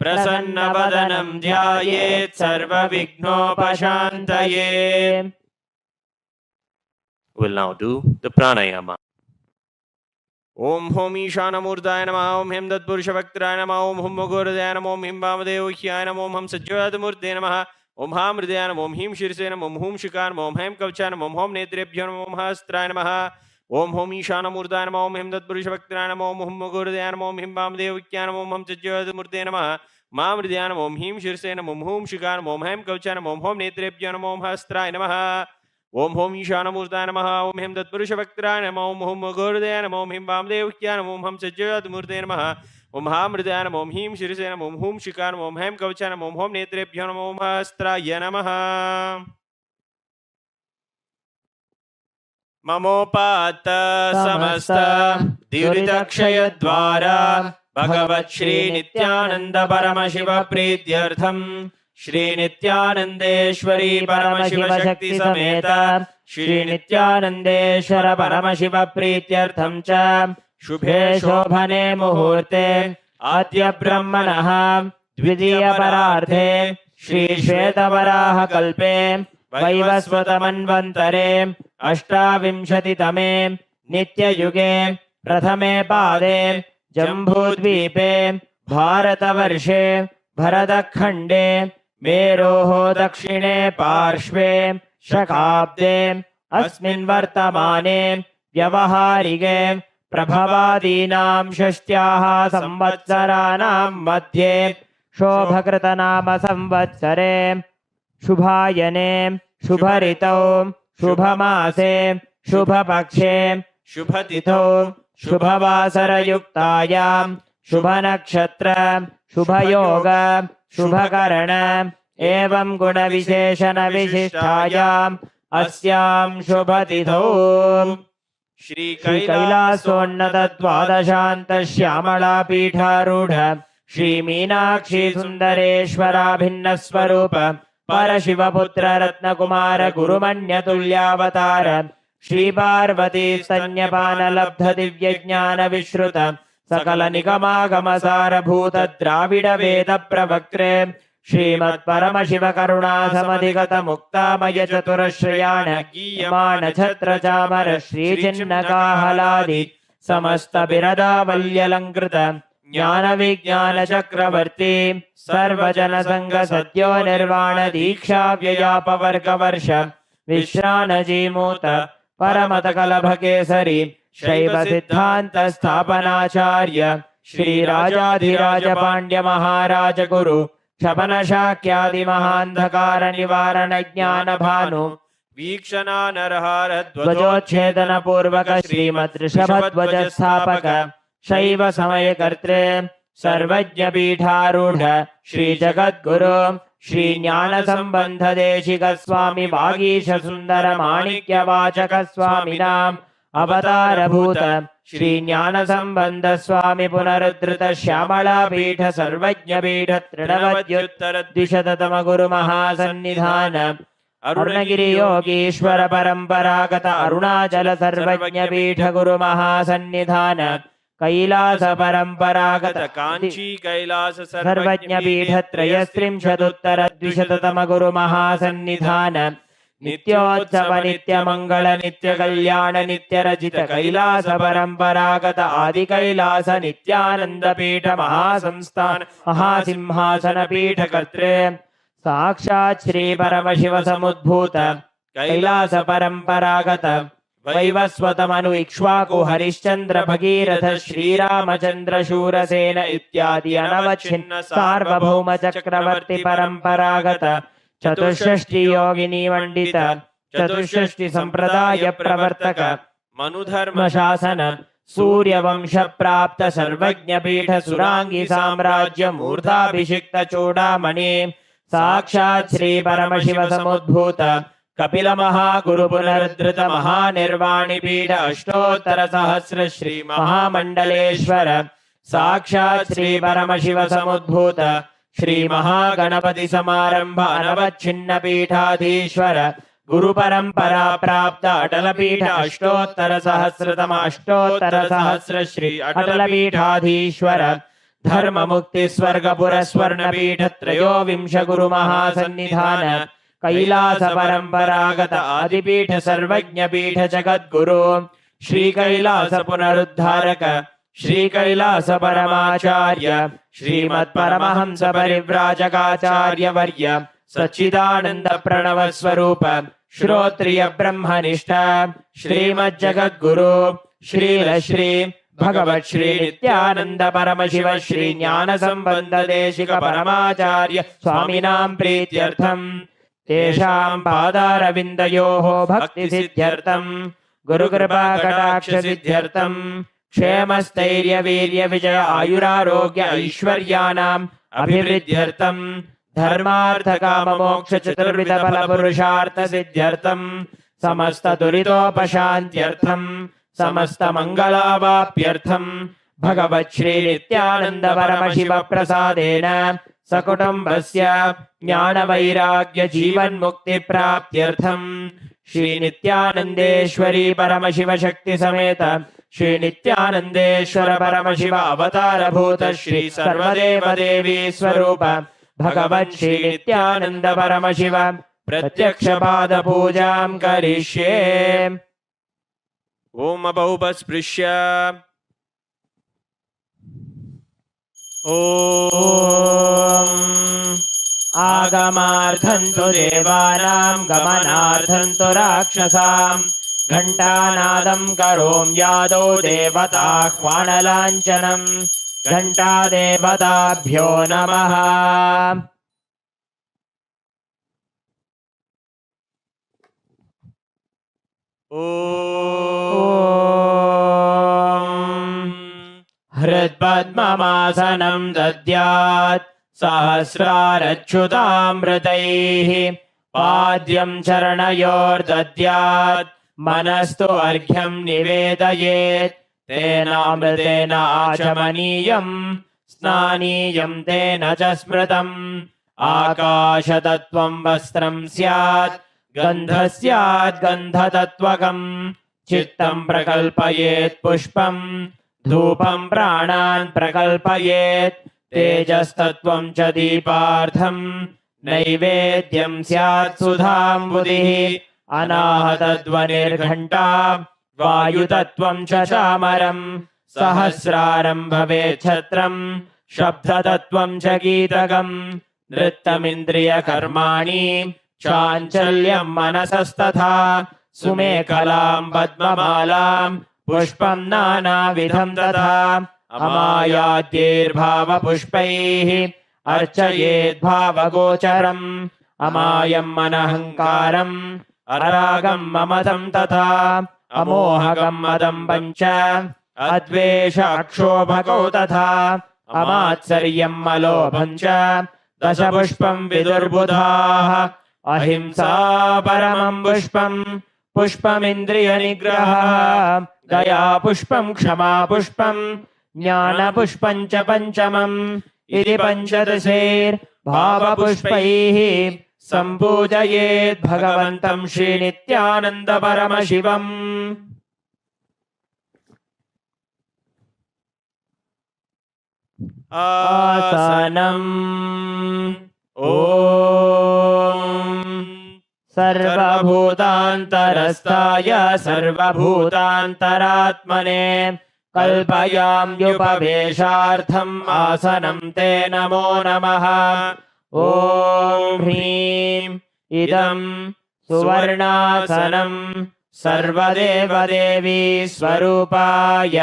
प्रसन्नवदनं ध्यायेत् सर्वविघ्नोपशान्तये। We'll now do the pranayama. Om Hom Ishanamurtaye Namah Om Hem Tatpurushavaktraye Namah Om Hum Mughurdaya Namah Om Him Vamadevokyaye Namah Om Ham Sajjadamurtaye Namah Om Ham Hridaya Namah Om Him Shirse Namah Om Hum Shikar Namah Om Hem Kavchaye Namah Om Hom Netrebhyo Namah Om Hastraye Namah Om Hom Ishanamurtaye Namah Om Hem Tatpurushavaktraye Namah Om Hum Mughurdaya Namah Om Him Vamadevokyaye Namah Om Ham Sajjadamurtaye Namah Mam Hridaya Namah Om Him Shirse Namah Om Hum Shikar Namah Om Hem Kavchaye Namah Om Hom Netrebhyo Namah Om Hastraye Namah Om Hom Ishanamurtaye Namah Om Hem Tatpurushavaktraye Namah Om Hum Mughurdaya Namah Om Him Vamadevokyaye Namah Om Ham Sajjadamurtaye Namah Om Ham Hridaya Namah Om Him Shirse Namah Om Hum Shikar Namah Om Hem Kavchaye Namah Om Hom Netrebhyo Namah Om Hastraye Namah ममोपात समस्त द्युरितक्षयद्वारा भगवत् श्री नित्यानंद परमशिव प्रीत्यर्थम श्री नित्यानंदेश्वरी परमशिव शक्ति समेत श्री नित्यानंदेश्वर परमशिव प्रीत्यर्थम च शुभे शोभने मुहूर्ते आद्य ब्रह्मणः द्वितीय परार्धे श्री श्वेतवराह कल्पे वैवस्वतमन्वन्तरे अष्टाविंशतितमे नित्ययुगे प्रथमे पादे जम्बूद्वीपे भारतवर्षे भरतखण्डे मेरोः दक्षिणे पार्श्वे शकाब्दे अस्मिन् वर्तमाने व्यवहारिके प्रभवादीनां षष्ट्याः संवत्सराणां मध्ये शोभकृतनाम संवत्सरे शुभायने शुभऋतौ शुभमासे शुभपक्षे शुभतिथौ शुभवासरयुक्तायां शुभनक्षत्र शुभयोग शुभकरण एवं गुणविशेषण विशिष्टायाम् अस्यां शुभतिथौ श्री कैलासोन्नत द्वादशान्त श्यामला पीठारूढ़ श्री मीनाक्षी सुंदरेश्वराभिन्न स्वरूप परशिवपुत्र रत्नकुमार गुरुमन्यतुल्यावतार श्री पार्वती स्तन्यपान लब्ध दिव्य ज्ञान विश्रुत सकल निगमागम सारभूत द्राविड वेद प्रवक्त्रे श्रीमत् परमशिव करुणा समधिगत मुक्तामय चतुरश्रयाण गीयमान छत्र चामर श्री चिन्नकाहलादि समस्त बिरदावल्यलंकृत ज्ञान विज्ञान चक्रवर्ती सर्वजन संग सद्यो निर्वाण दीक्षा व्ययापवर्ग वर्ष विश्रान जीमूत परमत कलभ केसरी शैव सिद्धांत स्थापनाचार्य श्री राजाधिराज पांड्य महाराज गुरु क्षपन शाक्यादि महांधकार निवारण ज्ञान भानु वीक्षणा नरहार ध्वजोच्छेदन पूर्वक श्रीमद् ऋषभध्वज स्थापक शैव समय कर्त्रे सर्वज्ञ पीठारूढ़ श्री जगद्गुरु श्री ज्ञान संबंध देशिक स्वामी वागीश सुंदर माणिक्य वाचक स्वामिनाम अवतार भूत श्री ज्ञान संबंध स्वामी पुनरुद्धृत श्यामला पीठ सर्वज्ञ पीठ तृणवद्युत्तर द्विशततम गुरु महासन्निधान अरुणगिरि योगीश्वर परंपरागत अरुणाचल सर्वज्ञ पीठ गुरु महासन्निधान कैलास परंपरागत कांची कैलास सर्वज्ञ पीठ त्रयस्त्रिंशदुत्तर द्विशततम गुरु महासन्निधान नित्योत्सव नित्य मंगल नित्य कल्याण नित्य रजित कैलास परंपरागत आदि कैलास नित्यानंद पीठ महासंस्थान महासिंहासन पीठ कर्त्रे साक्षात् श्री परमशिव समुद्भूत कैलास परंपरागत वैवस्वत मनु इक्ष्वाकु हरिश्चंद्र भगीरथ श्रीरामचंद्र शूरसेन इत्यादि अनवच्छिन्न सार्वभौम चक्रवर्ती परंपरागत चतुष्षष्टि योगिनी मंडित चतुष्षष्टि संप्रदाय प्रवर्तक मनुधर्म शासन सूर्यवंश प्राप्त सर्वज्ञ पीठ सुरांगी साम्राज्य मूर्धाभिषिक्त चूड़ामणि साक्षात् श्री परमशिव समुद्भूत कपिल महागुरु पुनरुद्धृत महानिर्वाणि पीठ अष्टोत्तर सहस्र श्री महामंडलेश्वर साक्षात् श्री परमशिव समुद्भूत श्री महागणपति समारंभ अनवच्छिन्न पीठाधीश्वर गुरु परंपरा प्राप्त अटल पीठ अष्टोत्तर सहस्र श्री अटल पीठाधीश्वर धर्म मुक्ति स्वर्गपुर स्वर्ण पीठ त्रयोविंश गुरु महासन्निधान कैलास परंपरागत आदिपीठ सर्वज्ञ पीठ जगद्गुरु श्री कैलास पुनरुद्धारक श्री कैलास परमाचार्य श्रीमत् परमहंस परिव्राजकाचार्य वर्य सच्चिदानंद प्रणव स्वरूप श्रोत्रिय ब्रह्मनिष्ठ श्रीमद् जगद्गुरु श्रील श्री भगवत् श्री नित्यानंद परमशिव श्री ज्ञान संबंध देशिक परमाचार्य स्वामिनां प्रीत्यर्थम तेषां पादारविन्दयोः भक्ति सिद्ध्यर्थम गुरुकृपा कटाक्ष सिद्ध्यर्थम क्षेमस्थैर्य वीर्य विजय आयुरारोग्य ऐश्वर्याणाम् अभिवृद्ध्यर्थम धर्मार्थ काम मोक्ष चतुर्विध फल पुरुषार्थ सिद्ध्यर्थम समस्त दुरितोपशान्त्यर्थम समस्त मंगलावाप्यर्थम भगवत् श्री नित्यानंद परमशिव प्रसादेन सकुटुम्बस्य ज्ञान वैराग्य जीवन मुक्ति प्राप्त्यर्थम श्री नित्यानंदेश्वरी परमशिव शक्ति समेत श्री नित्यानंदेश्वर परमशिव अवतार भूत श्री सर्वदेव देवी स्वरूप भगवन् श्री नित्यानंद परमशिव प्रत्यक्ष पाद पूजां करिष्ये। ओम अबौपस्पृश्य ॐ आगमार्थं तु देवानां गमनार्थं तु राक्षसां घण्टानादं करोम्यादौ देवताह्वानलाञ्छनं घण्टादेवताभ्यो नमः। हृत्पद्ममासनं दद्यात् सहस्रारच्युतामृतैः पाद्यं चरणयोर्दद्यात् मनस्तु अर्घ्यं निवेदयेत् तेनामृतेन आचमनीयं स्नानीयं तेन च स्मृतम् आकाशतत्त्वं वस्त्रं स्यात् गन्धः स्यात् गन्धतत्त्वकम् चित्तं प्रकल्पयेत् पुष्पम् धूपं प्राणान् प्रकल्पयेत् तेजस्तत्त्वं च दीपार्थं नैवेद्यं स्यात् सुधाम्बुधिः अनाहतध्वनिर्घण्टा वायुतत्त्वं च चामरं सहस्रारं भवेत् छत्रं शब्दतत्त्वं च गीतकं नृत्यमिन्द्रियकर्माणि चाञ्चल्यं मनसस्तथा सुमेखलां पद्ममालां पुष्पं नानाविधं तथा अमायाद्यैर्भावपुष्पैः अर्चयेद्भावगोचरम् अमायम् अनहङ्कारम् अरागं ममतं तथा अमोहगं मदं पञ्च अद्वेष अक्षोभकौ तथा अमात्सर्यम् अलोभं च दशपुष्पं विदुर्बुधाः अहिंसा परमं पुष्पं पुष्पमिन्द्रियनिग्रहः दया पुष्पं क्षमा पुष्पं ज्ञानपुष्पं च पञ्चमम् इति पञ्चदशैर्भावपुष्पैः सम्पूजयेत् भगवन्तं श्रीनित्यानन्द परमशिवम्। आसनम्। ॐ सर्वभूतान्तरस्थाय सर्वभूतान्तरात्मने कल्पयाम्युपवेशार्थम् आसनं ते नमो नमः। ॐ ह्रीं इदं सुवर्णासनं सर्वदेवदेवी स्वरूपाय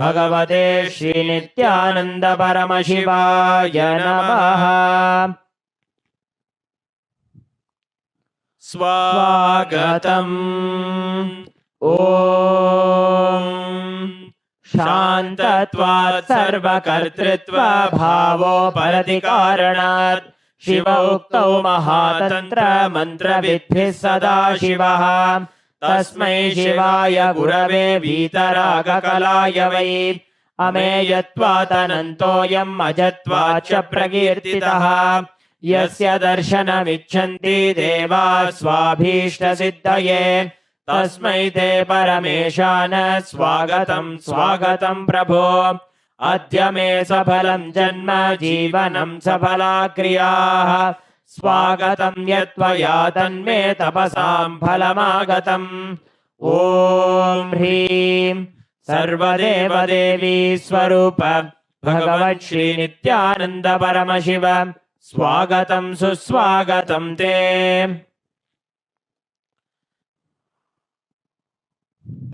भगवते श्रीनित्यानन्द परमशिवाय नमः। स्वागतम्। ॐ शान्तत्वात् सर्वकर्तृत्व भावोपरतिकारणात् शिव उक्तौ महातन्त्र मन्त्रविद्भिः सदा शिवः। तस्मै शिवाय गुरवे वीतरागकलाय वै अमेयत्वादनन्तोऽयम् अजत्वाच्च प्रकीर्तितः। यस्य दर्शनमिच्छन्ति देवाः स्वाभीष्टसिद्धये तस्मै ते परमेशान स्वागतं स्वागतं प्रभो। अद्य मे सफलं जन्म जीवनं सफला क्रियाः स्वागतं यत्त्वया तन्मे तपसां फलमागतम्। ॐ ह्रीं सर्वदेवदेवी स्वरूप भगवत् श्रीनित्यानन्द परमशिव स्वागतं सुस्वागतं ते।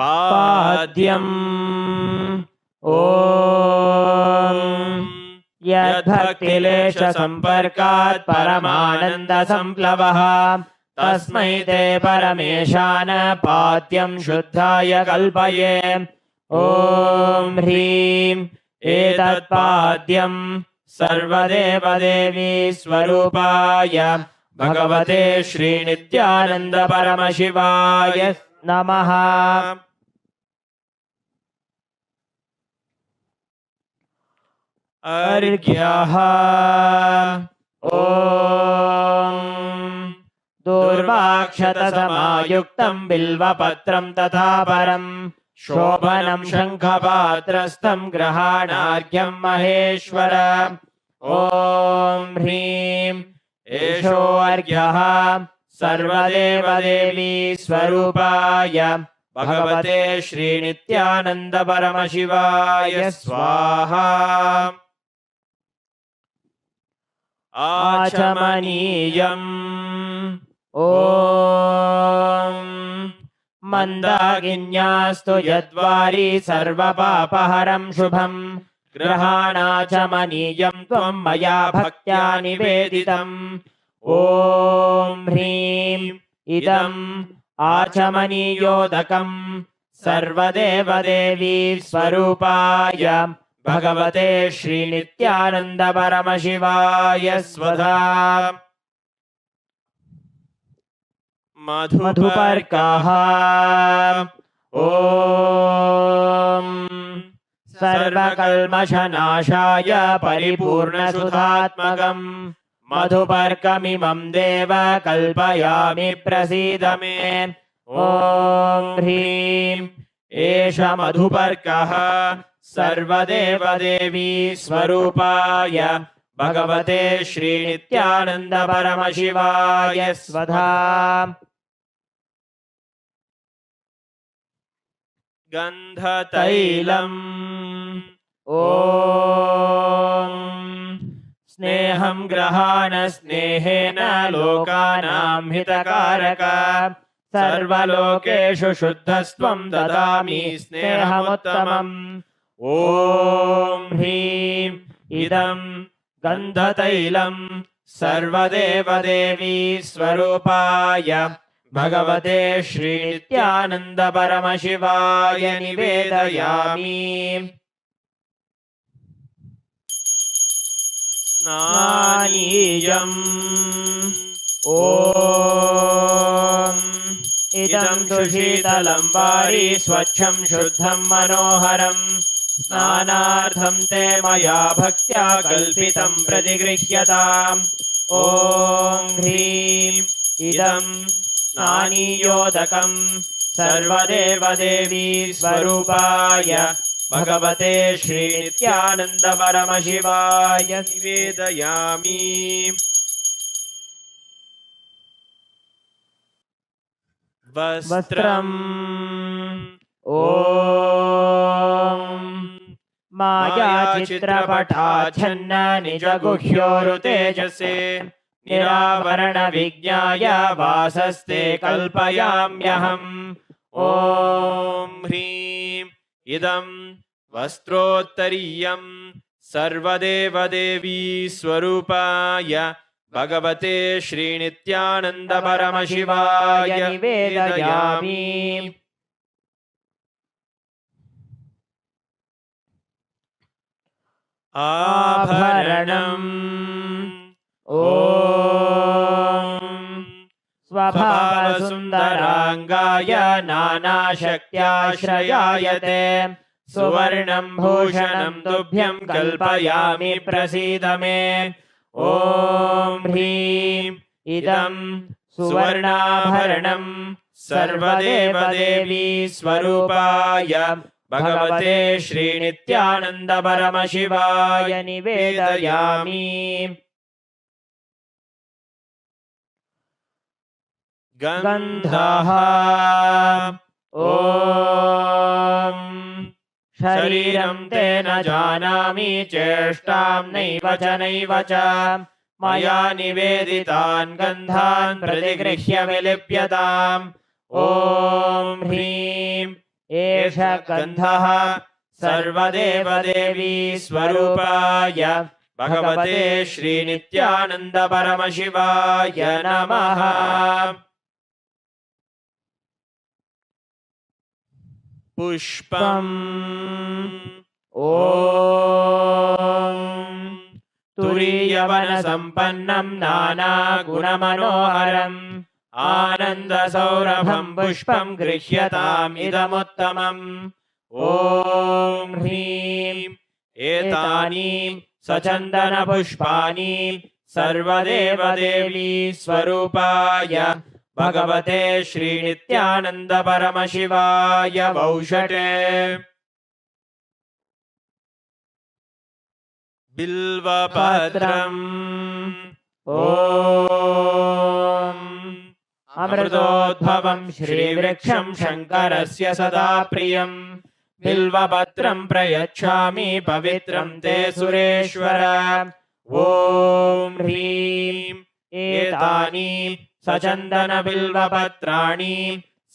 पाद्यम्। ॐ यद्भक्तिलेश सम्पर्कात् परमानन्द संप्लवः तस्मै ते परमेशान पाद्यं शुद्धाय कल्पये। ॐ ह्रीं एतत्पाद्यं सर्वदेवदेवी स्वरूपाय भगवते श्रीनित्यानन्द परमशिवाय नमः। अर्घ्यः। ॐ दूर्वाक्षतसमायुक्तं बिल्वपत्रं तथा परं शोभनं शङ्खपात्रस्थं ग्रहाणार्घ्यं महेश्वर। ॐ ह्रीं एषोऽर्घ्यः सर्वदेवदेवी स्वरूपाय भगवते श्रीनित्यानन्द परमशिवाय स्वाहा। आचमनीयम्। ॐ मन्दाकिन्यास्तु यद्वारी सर्वपापहरं शुभं ग्रहाणाचमनीयं त्वं मया भक्त्या निवेदितम्। ॐ ह्रीं इदम् आचमनीयोदकं सर्वदेवदेवी स्वरूपाय भगवते श्रीनित्यानन्द परमशिवाय स्वधा। मधुपर्कः। ॐ सर्वकल्मषनाशाय परिपूर्णसुधात्मकम् मधुपर्कमिमं देव कल्पयामि प्रसीद मे। ॐ ह्रीं एष मधुपर्कः सर्वदेवदेवी स्वरूपाय भगवते श्रीनित्यानन्द परमशिवाय स्वधा। गन्धतैलम्। ॐ स्नेहं ग्रहाण स्नेहेन लोकानां हितकारक सर्वलोकेषु शुद्धस्त्वं ददामि स्नेहमुत्तमम्। ॐ ह्रीं इदं गन्धतैलं सर्वदेवदेवी स्वरूपाय भगवते श्रीनित्यानन्द परमशिवाय निवेदयामि। स्नानीयम्। ॐ इदं तु शीतलं वारी स्वच्छं शुद्धं मनोहरं स्नानार्थं ते मया भक्त्या कल्पितं प्रतिगृह्यताम्। ॐ ह्रीं इदं स्नानीयोदकं सर्वदेवदेवी स्वरूपाय भगवते श्रीनित्यानन्द परमशिवाय निवेदयामि। वस्त्रम् ॐ मायाचित्रपटाच्छन्न निजगुह्योरुतेजसे निरावरणविज्ञाय वासस्ते कल्पयाम्यहम्। ॐ ह्रीं इदं वस्त्रोत्तरीयं सर्वदेवदेवी स्वरूपाय भगवते श्रीनित्यानन्द परमशिवाय निवेदयामि। आभरणम् ॐ स्वभावसुन्दराङ्गाय नानाशक्त्याश्रयायते सुवर्णं भूषणं तुभ्यं कल्पयामि प्रसीद मे। ॐ ह्रीं इदं सुवर्णाभरणं सर्वदेवदेवी स्वरूपाय भगवते श्रीनित्यानन्द परमशिवाय निवेदयामि। गन्धः ॐ शरीरं ते न जानामि चेष्टां नैव च मया निवेदितान् गन्धान् प्रतिगृह्य विलिप्यताम्। ॐ ह्रीं एष गन्धः सर्वदेवदेवी स्वरूपाय भगवते श्रीनित्यानन्द परमशिवाय नमः। पुष्पम् ॐ तुरीयवनसम्पन्नं नानागुणमनोहरम् आनन्दसौरभं पुष्पं गृह्यताम् इदमुत्तमम्। ॐ ह्रीं एतानि सचन्दनपुष्पाणि सर्वदेवदेवी स्वरूपाय भगवते श्रीनित्यानन्द परमशिवाय वौषटे। बिल्वपत्रम् ॐ अमृतोद्भवं श्रीवृक्षं शङ्करस्य सदा प्रियं बिल्वपत्रं प्रयच्छामि पवित्रं ते सुरेश्वर। ॐ ह्रीं एतानि सचन्दनबिल्वपत्राणि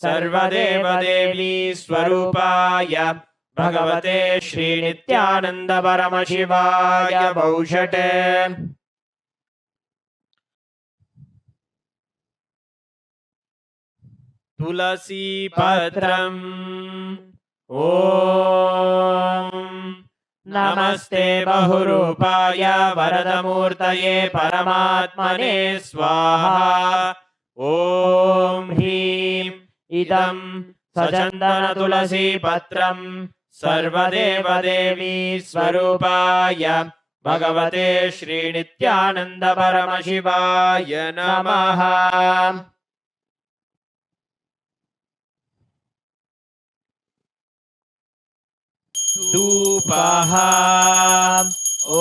सर्वदेवदेवी स्वरूपाय भगवते श्रीनित्यानन्द परमशिवाय वौषटे। तुलसीपत्रम् ॐ नमस्ते बहुरूपाय वरदमूर्तये परमात्मने स्वाहा। ॐ ह्रीं इदं सचन्दनतुलसीपत्रं सर्वदेवदेवी स्वरूपाय भगवते श्रीनित्यानन्द परमशिवाय नमः। धूपः ॐ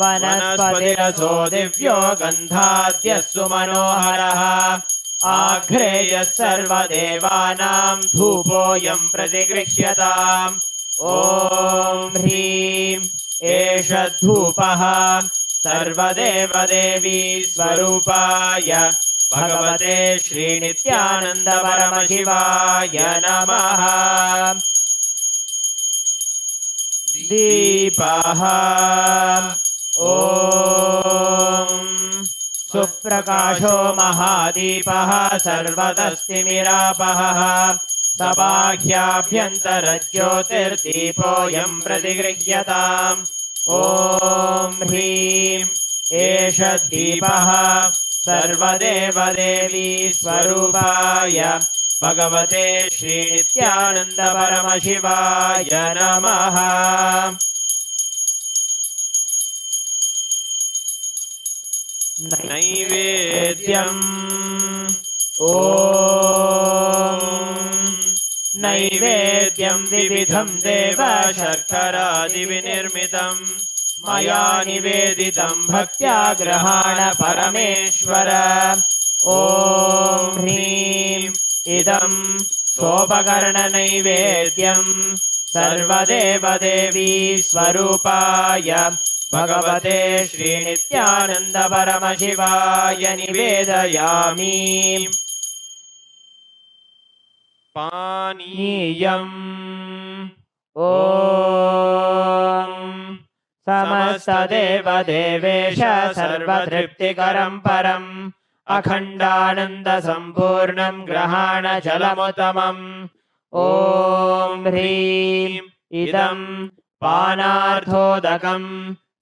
वनस्पतिरसो दिव्यो गन्धाद्यस्सु मनोहरः आघ्रेयः सर्वदेवानां धूपोऽयं प्रतिगृह्यताम्। ॐ ह्रीं एष धूपः सर्वदेवदेवी स्वरूपाय भगवते श्रीनित्यानन्द परमशिवाय नमः। दीपः ॐ सुप्रकाशो महादीपः सर्वतस्तिमिरापहः सबाह्याभ्यन्तरज्योतिर्दीपोऽयं प्रतिगृह्यताम्। ॐ ह्रीं एष दीपः सर्वदेवदेवी स्वरूपाय भगवते श्रीनित्यानन्द परमशिवाय नमः। नैवेद्यम् ॐ नैवेद्यं विविधं देव शर्करादिविनिर्मितं मया निवेदितं भक्त्या गृहाण परमेश्वर ॐ ह्रीं इदं सोपकरणनैवेद्यं सर्वदेवदेवी स्वरूपाय भगवते श्रीनित्यानन्द परमशिवाय निवेदयामि पानीयम् ॐ समस्तदेवदेवेश सर्वतृप्तिकरं परम् अखण्डानन्दसम्पूर्णं ग्रहाणजलमुत्तमम् ॐ ह्रीं इदं पानार्थोदकम्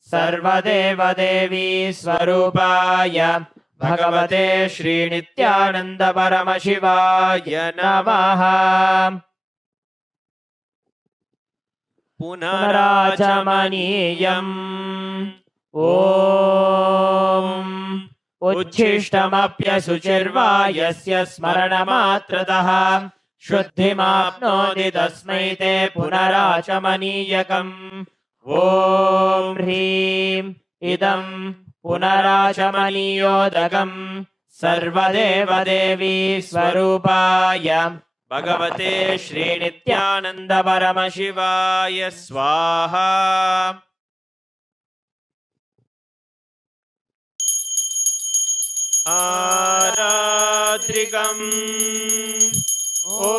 सर्वदेवदेवी स्वरूपाय भगवते श्रीनित्यानन्द परमशिवाय नमः पुनराचमनीयम् ॐ उच्छिष्टमप्यशुचिर्वा यस्य स्मरणमात्रतः शुद्धिमाप्नोति तस्मै ते पुनराचमनीयकम् ॐ ह्रीं इदं पुनराचमनीयोदकम् सर्वदेवदेवी स्वरूपाय भगवते श्रीनित्यानन्द परमशिवाय स्वाहा आरात्रिकम् ॐ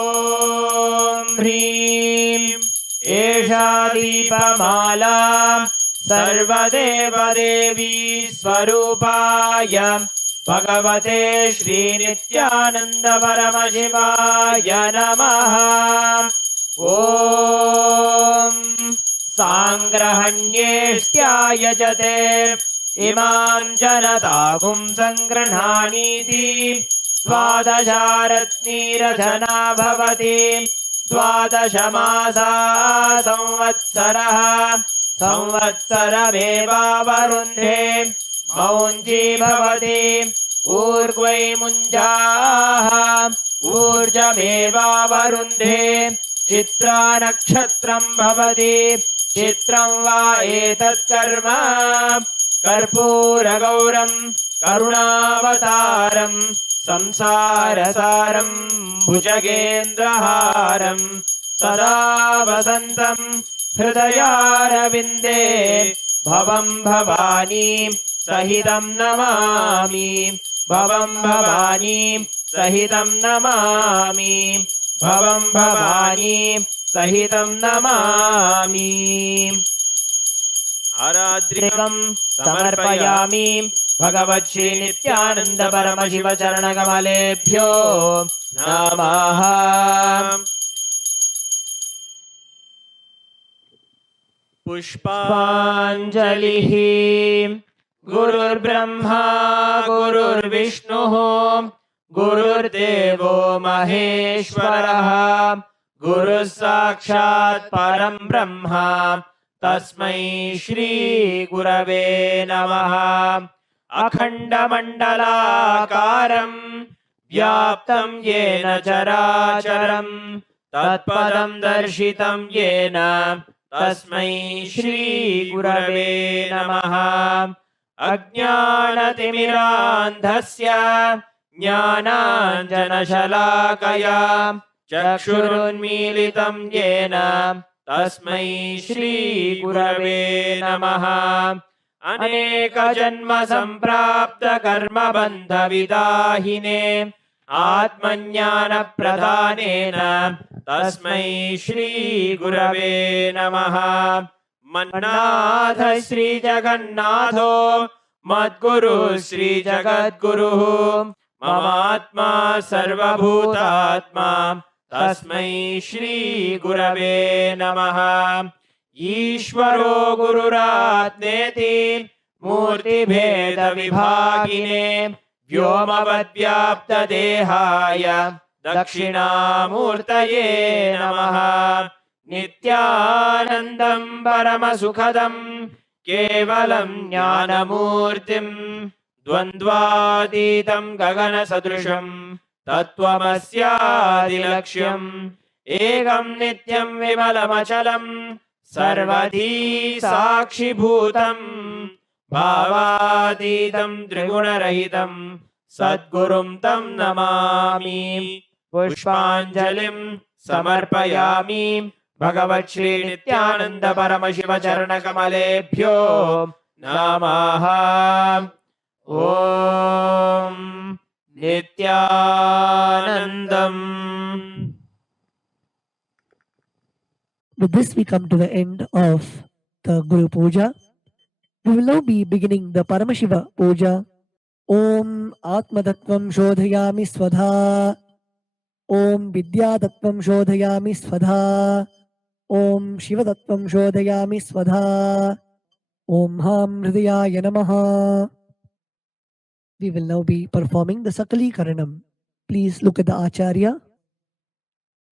ह्रीं एषा दीपमाला सर्वदेवदेवी स्वरूपाय भगवते श्रीनित्यानन्द परमशिवाय नमः ॐ साङ्ग्रहण्येष्ट्यायजते इमां जनतागुं सङ्गृह्णानीति द्वादशारत्नीरचना भवति द्वादशमासा संवत्सरः संवत्सरमेवावरुन्धे मौञ्जी भवति ऊर्ध्वै मुञ्जाः ऊर्जमेवावरुन्धे चित्रा नक्षत्रं भवति चित्रं वा एतत्कर्म कर्पूरगौरं करुणावतारं संसारसारं भुजगेन्द्रहारं सदा वसन्तं हृदयारविन्दे भवं भवानी सहितं नमामि भवं भवानी सहितं नमामि भवं भवानी सहितं नमामि आरात्रिकं समर्पयामि भगवच्छ्री नित्यानन्द परमशिव चरणकमलेभ्यो नमः पुष्पाञ्जलिः गुरुर्ब्रह्मा गुरुर्विष्णुः गुरुर्देवो महेश्वरः गुरुः साक्षात् परं ब्रह्म तस्मै श्री गुरवे नमः अखण्डमण्डलाकारं व्याप्तं येन चराचरं तत्पदं दर्शितं येन तस्मै श्री गुरवे नमः अज्ञानतिमिरान्धस्य ज्ञानाञ्जनशलाकया चक्षुरुन्मीलितं येन तस्मै श्री गुरवे नमः अनेकजन्म सम्प्राप्त कर्मबन्धविदाहिने आत्मज्ञानप्रदानेन तस्मै श्री गुरवे नमः मन्नाथ श्री जगन्नाथो मद्गुरु श्री जगद्गुरुः ममात्मा सर्वभूतात्मा तस्मै श्री गुरवे नमः ईश्वरो गुरुरात्मेति मूर्तिभेदविभागिने व्योमवद्व्याप्तदेहाय दक्षिणामूर्तये नमः नित्यानन्दं परमसुखदं केवलं ज्ञानमूर्तिं द्वन्द्वातीतं गगनसदृशं तत्त्वमस्यादिलक्ष्यम् एकं नित्यं विमलमचलं सर्वधी साक्षिभूतं भावातीतं त्रिगुणरहितं सद्गुरुं तं नमामि पुष्पाञ्जलिं समर्पयामि भगवत् श्री नित्यानंद परमशिव चरणकमलेभ्यो नमः। ॐ नित्यानन्दम्। With this, we come to the end of the Guru Puja. We will now be beginning the Paramashiva Puja. Om Atmatattvam Shodhayami Swadha. Om Vidyatattvam Shodhayami Swadha. Om Shivatattvam Shodhayami Swadha. Om Ham Hridayaya Namaha. We will now be performing the Sakali Karanam. Please look at the Acharya.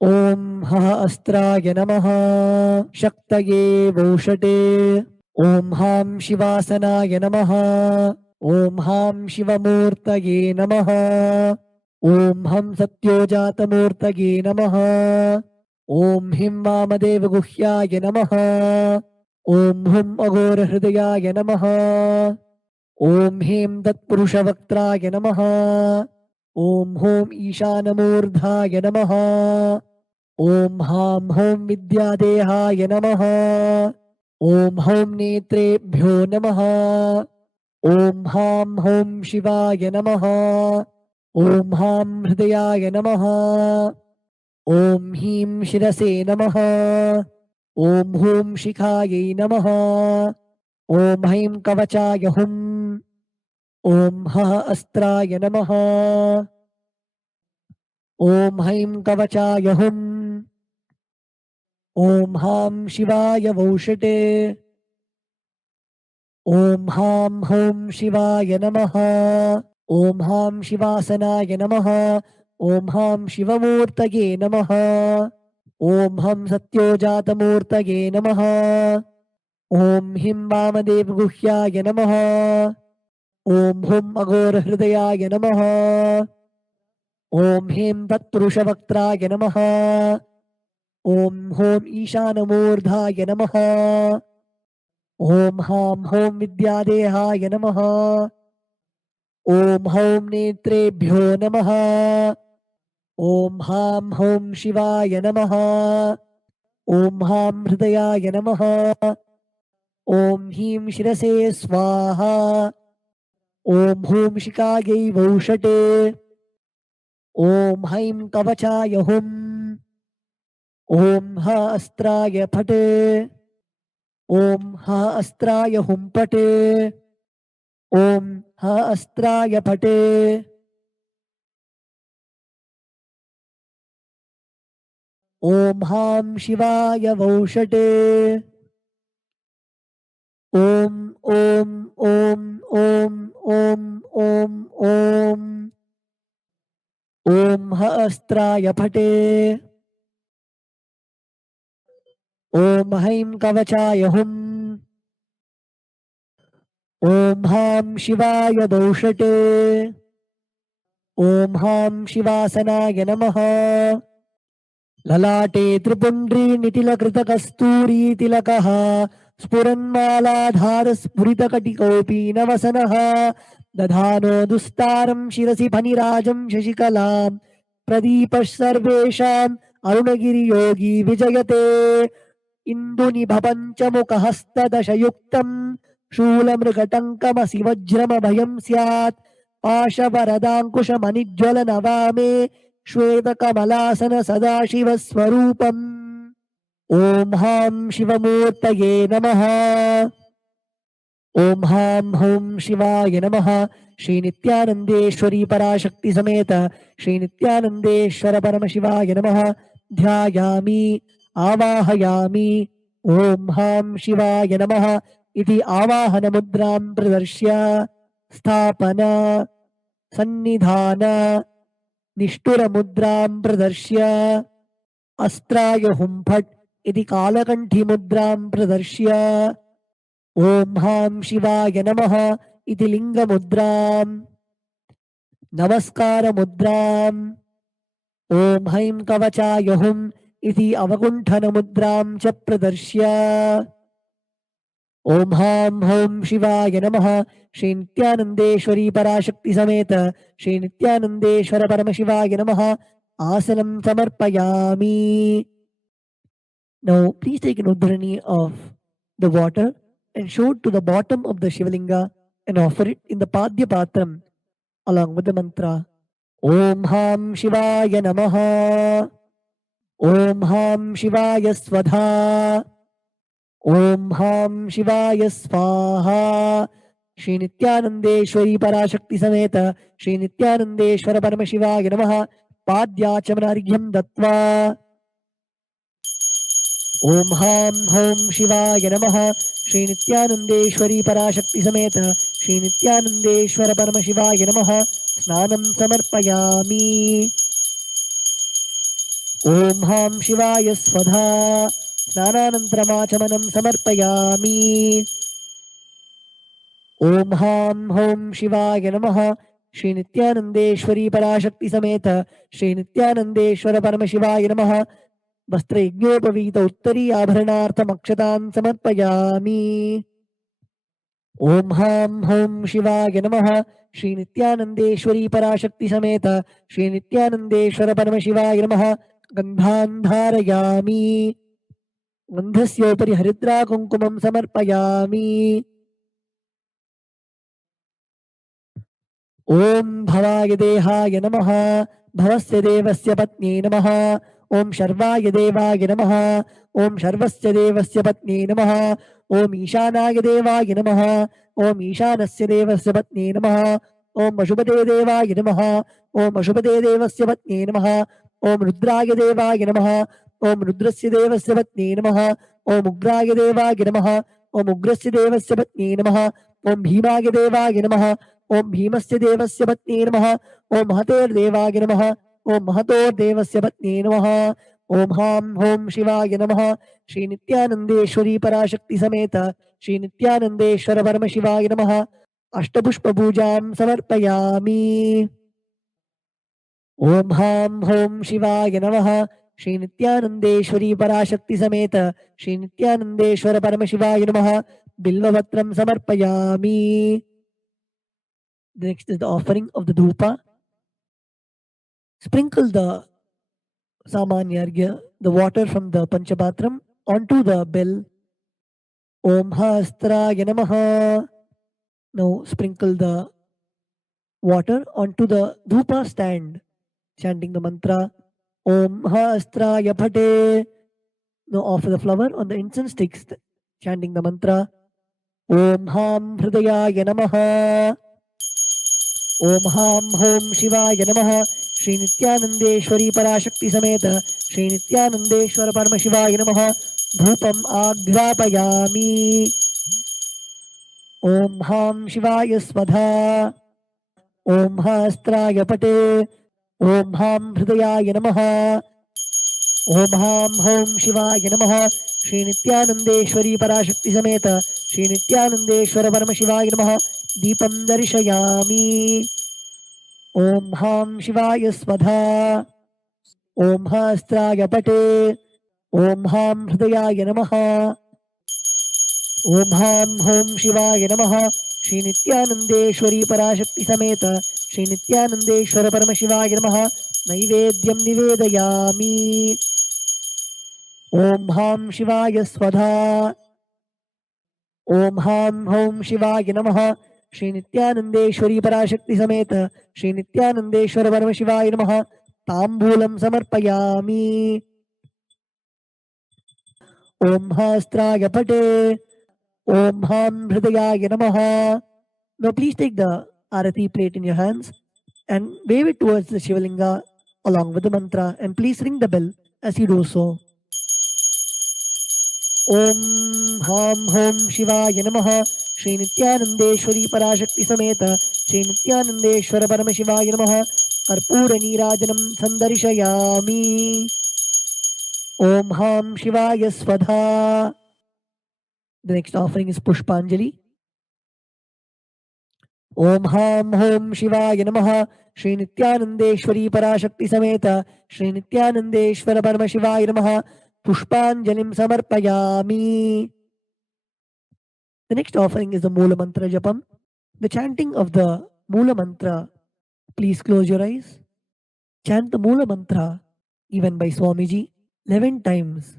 Om Ha Astraya Namaha Shaktaye Voshate. Om Ham Shivasanaya Namaha. Om Ham Shivamurtaye Namaha. Om Ham Satyojatamurtaye Namaha. Om Him Vamadeva Guhyaya Namaha. Om Hum Agora Hridayaya Namaha. Om Him Tatpurushavaktraya Namaha. Om Hum Ishanamurdhaya Namaha. Om Ham Hum Vidyadehaya Namaha. Om Hum Netrebhyo Namaha. Om Ham Hum Shivaya Namaha. Om Ham Hridayaya Namaha. Om Him Shirase Namaha. Om Hum Shikhaye Namaha. Om Him Kavachaya Hum. Om Ha Astraya Namaha. Om Him Kavachaya Hum. Om Ham Shivaya Voshate. Om Ham Hum Shivaya Namaha. Om Ham Shivasanaya Namaha. Om Ham Shivamurtaye Namaha. Om Ham Satyojatamurtaye Namaha. Om Him Vamadev Guhyaya Namaha. Om Hum Agora Hridayaya Namaha. Om Him Tatpurushavaktraya Namaha. Om Hum Ishanamurdhaya Namaha. Om Ham Hum Vidyadehaya Namaha. Om Hum Netrebhyo Namaha. Om Ham Hum Shivaya Namaha. Om Ham Hridayaya Namaha. Om Him Shirase Swaha. Om Hum Shikaye Voshate. Om Haim Kavachaya Hum. Om Ha Astraya Phate. Om Ha Astraya Hum Pate. Om Ha Astraya Phate. Om Ham Shivaya Voshate. Om Om Om Om Om Om Om. Om Ha Astraya Phate. Om Haim Kavachaya Hum. Om Ham Shivaya Doshate. Om Ham Shivasanaya Namaha. Lalate Tripundri Nitila Krita Kasturi Tilakaha. Spuranmaladhara Spuritakattikopi Navasanaha. Dadhano Dustaram Shirasi Panirajam Shashikalam. Pradipash Sarvesham Arunagiri Yogi Vijayate. Induni Bhapanchamuka Hasta Dashayuktam. Shulamrikatankamasi Vajrama Bhayam Syat. Pashavaradankusha Manijwala Navame. Shweta Kamalasana Sadashiva Swarupam. Om Ham Shivamurtaye Namaha. Om Ham Hum Shivaya Namaha. Shri Nithyanandeshwari Parashakti Sameta Shri Nithyanandeshwara Paramashivaya Namaha. Dhyayami Avahayami. Om Ham Shivaya Namaha. Iti Avahana Mudram Pradarshya. Sthapana Sannidhana Nishtura Mudram Pradarshya. Astraya Humphat Iti Kalakanthi Mudram Pradarshya. Om Ham Shivaya Namaha. इति लिङ्गमुद्राम् नमस्कारमुद्राम् ॐ हैं कवचाय हुम् इति अवकुण्ठनमुद्रां च प्रदर्श्य ॐ हां हौं शिवाय नमः श्री नित्यानन्देश्वरी पराशक्ति समेत श्री नित्यानन्देश्वर परमशिवाय नमः आसनं समर्पयामि. Now please take an udharani of the water and show it to the bottom of the Shivalinga and offer it in the Padya Patram along with the mantra Om Ham Shivaya Namaha Om Ham Shivaya Svadha Om Ham Shivaya Svaha. Shri Nithyanandeshwari Parashakti Sameta Shri Nithyanandeshwara Paramashivaya Namaha Padyachamanarghyam Dattva Om Ham Hom Shivaya Namaha Shri Nithyanandeshwari Parashakti Sameta Shri Nithyanandeshwara Paramashivaya Namaha Snanam Samarpayami. Om Ham Shivaya Svadha Snananantramachamanan Samarpayami. Om Ham Hom Shivaya Namaha Shri Nithyanandeshwari Parashakti Sameta Shri Nithyanandeshwara Paramashivaya Namaha Vastrayajnopavita Uttari Abharanartham Akshatan Samarpayami. Om Ham Hom Shivaya Namaha Shri Nithyanandeshwari Parashakti Sameta Shri Nithyanandeshwara Paramashivaya Namaha Gandhan Dharayami. Gandhasyopari Haridra Kunkumam Samarpayami. Om Bhavaya Dehaya Namaha Bhavasya Devasya Patni Namaha Om Sharvaya Devaya Namaha Om Sharvasya Devasya Patni Namaha Om Ishanaya Devaya Namaha Om Ishanasya Devasya Patni Namaha Om Ashubhade Devaya Namaha Om Ashubhade Devasya Patni Namaha Om Rudraya Devaya Namaha Om Rudrasya Devasya Patni Namaha Om Ugraya Devaya Namaha Om Ugrasya Devasya Patni Namaha Om Bhimaya Devaya Namaha Om Bhimasya Devasya Patni Namaha Om Mahater Devaya Namaha Om Mahator Devasya Patni Namaha. Om Ham Hom Shivaya Namaha Shri Nithyanandeshwari Parashakti Sameta Shri Nithyanandeshwara Paramashivaya Namaha Ashtapushpa Pujam Samarpayami. Om Ham Hom Shivaya Namaha Shri Nithyanandeshwari Parashakti Sameta Shri Nithyanandeshwara Paramashivaya Namaha Bilvavatram Samarpayami. Next is the offering of the dhupa. Sprinkle the Samanyargya, the water from the Panchapatram, onto the bell. Om Hastraya Namaha. Now sprinkle the water onto the dhupa stand, chanting the mantra Om Hastraya Phate. Now offer the flower on the incense sticks, chanting the mantra Om Ham Hridayaya Namaha. Om Ham Hom Shivaya Namaha Shri Nithyanandeshwari Parashakti Sameta Shri Nithyanandeshwara Paramashivaya Namaha Dhupam Aghrapayami. Om Ham Shivaya Svadha Om Hastraya Pate Om Ham Hridayaya Namaha Om Ham Hom Shivaya Namaha Shri Nithyanandeshwari Parashakti Sameta Shri Nithyanandeshwara Paramashivaya Namaha Deepam Darshayami. Om Ham Shivaya Svadha Om Hastraya Pate Om Ham Hridayaya Namaha Om Ham Hom Shivaya Namaha Shri Nithyanandeshwari Parashakti Sameta Shri Nithyanandeshwara Paramashivaya Namaha Naivedyam Nivedayami. Om Ham Shivaya Svadha Om Ham Hom Shivaya Namaha Shri Nithyanandeshwari Parashakti Sameta Shri Nithyanandeshwara Paramashivaya Namaha Tambulam Samarpayami. Om Hastraya Pate Om Ham Hridayaya Namaha. Now please take the Arati plate in your hands and wave it towards the Shivalinga along with the mantra, and please ring the bell as you do so. Om Ham Hom Shivaya Namaha Shri Nithyanandeshwari Parashakti Sameta Shri Nithyanandeshwara Paramashivaya Namaha Karpura Nirajanam Sandarishayami. Om Ham Shivaya Svadha. The next offering is Pushpanjali. ओम हां home शिवाय नमः। श्री नित्यानंदेश्वरी पराशक्ति समेत श्री नित्यानंदेश्वर परमशिवाय नमः। पुष्पांजलिं समर्पयामि. The next offering is the Mula Mantra Japam. The chanting of the Mula Mantra. Please close your eyes. Chant the Mula Mantra, even by Swamiji, 11 times.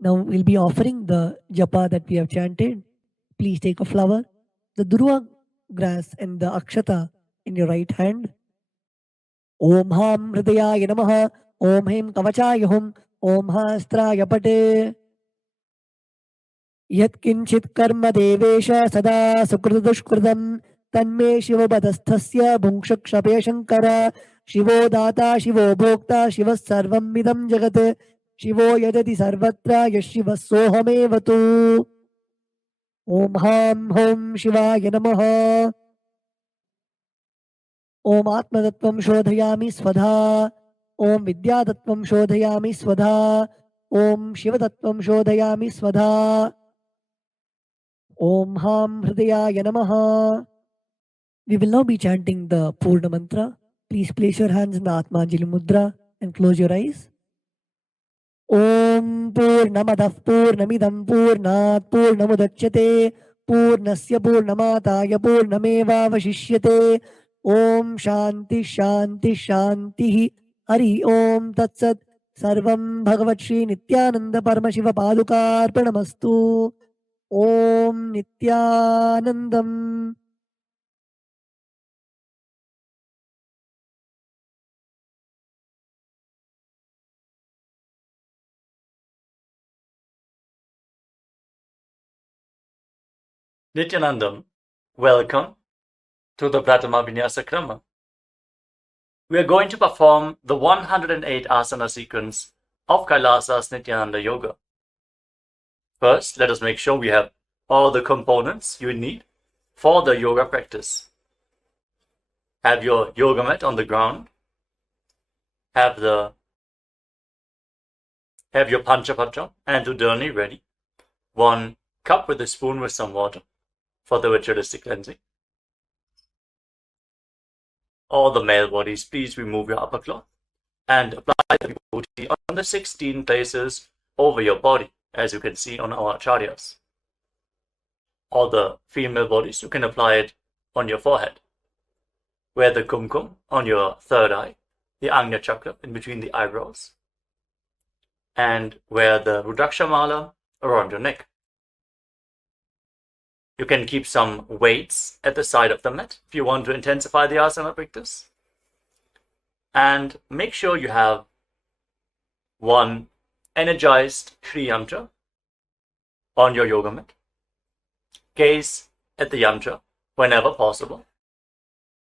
Now we'll be offering the japa that we have chanted. Please take a flower, the durva grass and the akshata in your right hand. Om Ham Hridayaya Namaha. Om Hem Kavachaya Hum. Om Hastraya Pate. Yatkinchit karma devesha sada sukritudushkritam tanme shivabadasthasya bhungshakshapya shankara shivo data shivo bhokta shivas sarvam midam jagat shivo yadati sarvatra yashivas sohamevatu. Om Ham Hom Shivaya Namaha. Om Atmatattvam Shodhayami Svadha. Om Vidyatattvam Shodhayami Svadha. Om Shivatattvam Shodhayami Svadha. Om Ham Hridayaya Namaha. We will now be chanting the Purna Mantra. Please place your hands in the Atmanjali Mudra and close your eyes. Om Purnamadah Purnamidam Purnat Purnamudachyate Purnasya Purnamataya Purnameva Vashishyate. Om Shanti Shanti Shanti. Hari Om Tat Sat. Sarvam Bhagavat Shri Nithyananda Paramashiva Padukarpanamastu. Om Nithyanandam. Nithyanandam, welcome to the Prathama Vinyasa Krama. We are going to perform the 108 asana sequence of KAILASA's Nithyananda Yoga. First, let us make sure we have all the components you need for the yoga practice. Have your yoga mat on the ground. Have your Panchapatra and Udani ready. 1 cup with a spoon with some water for the ritualistic cleansing. All the male bodies, please remove your upper cloth and apply the vibhuti on the 16 places over your body, as you can see on our acharyas. All the female bodies, you can apply it on your forehead. Wear the kumkum on your third eye, the Agnya chakra in between the eyebrows, and wear the Rudraksha mala around your neck. You can keep some weights at the side of the mat if you want to intensify the asana practice. And make sure you have 1 energized Shri Yantra on your yoga mat. Gaze at the yantra whenever possible.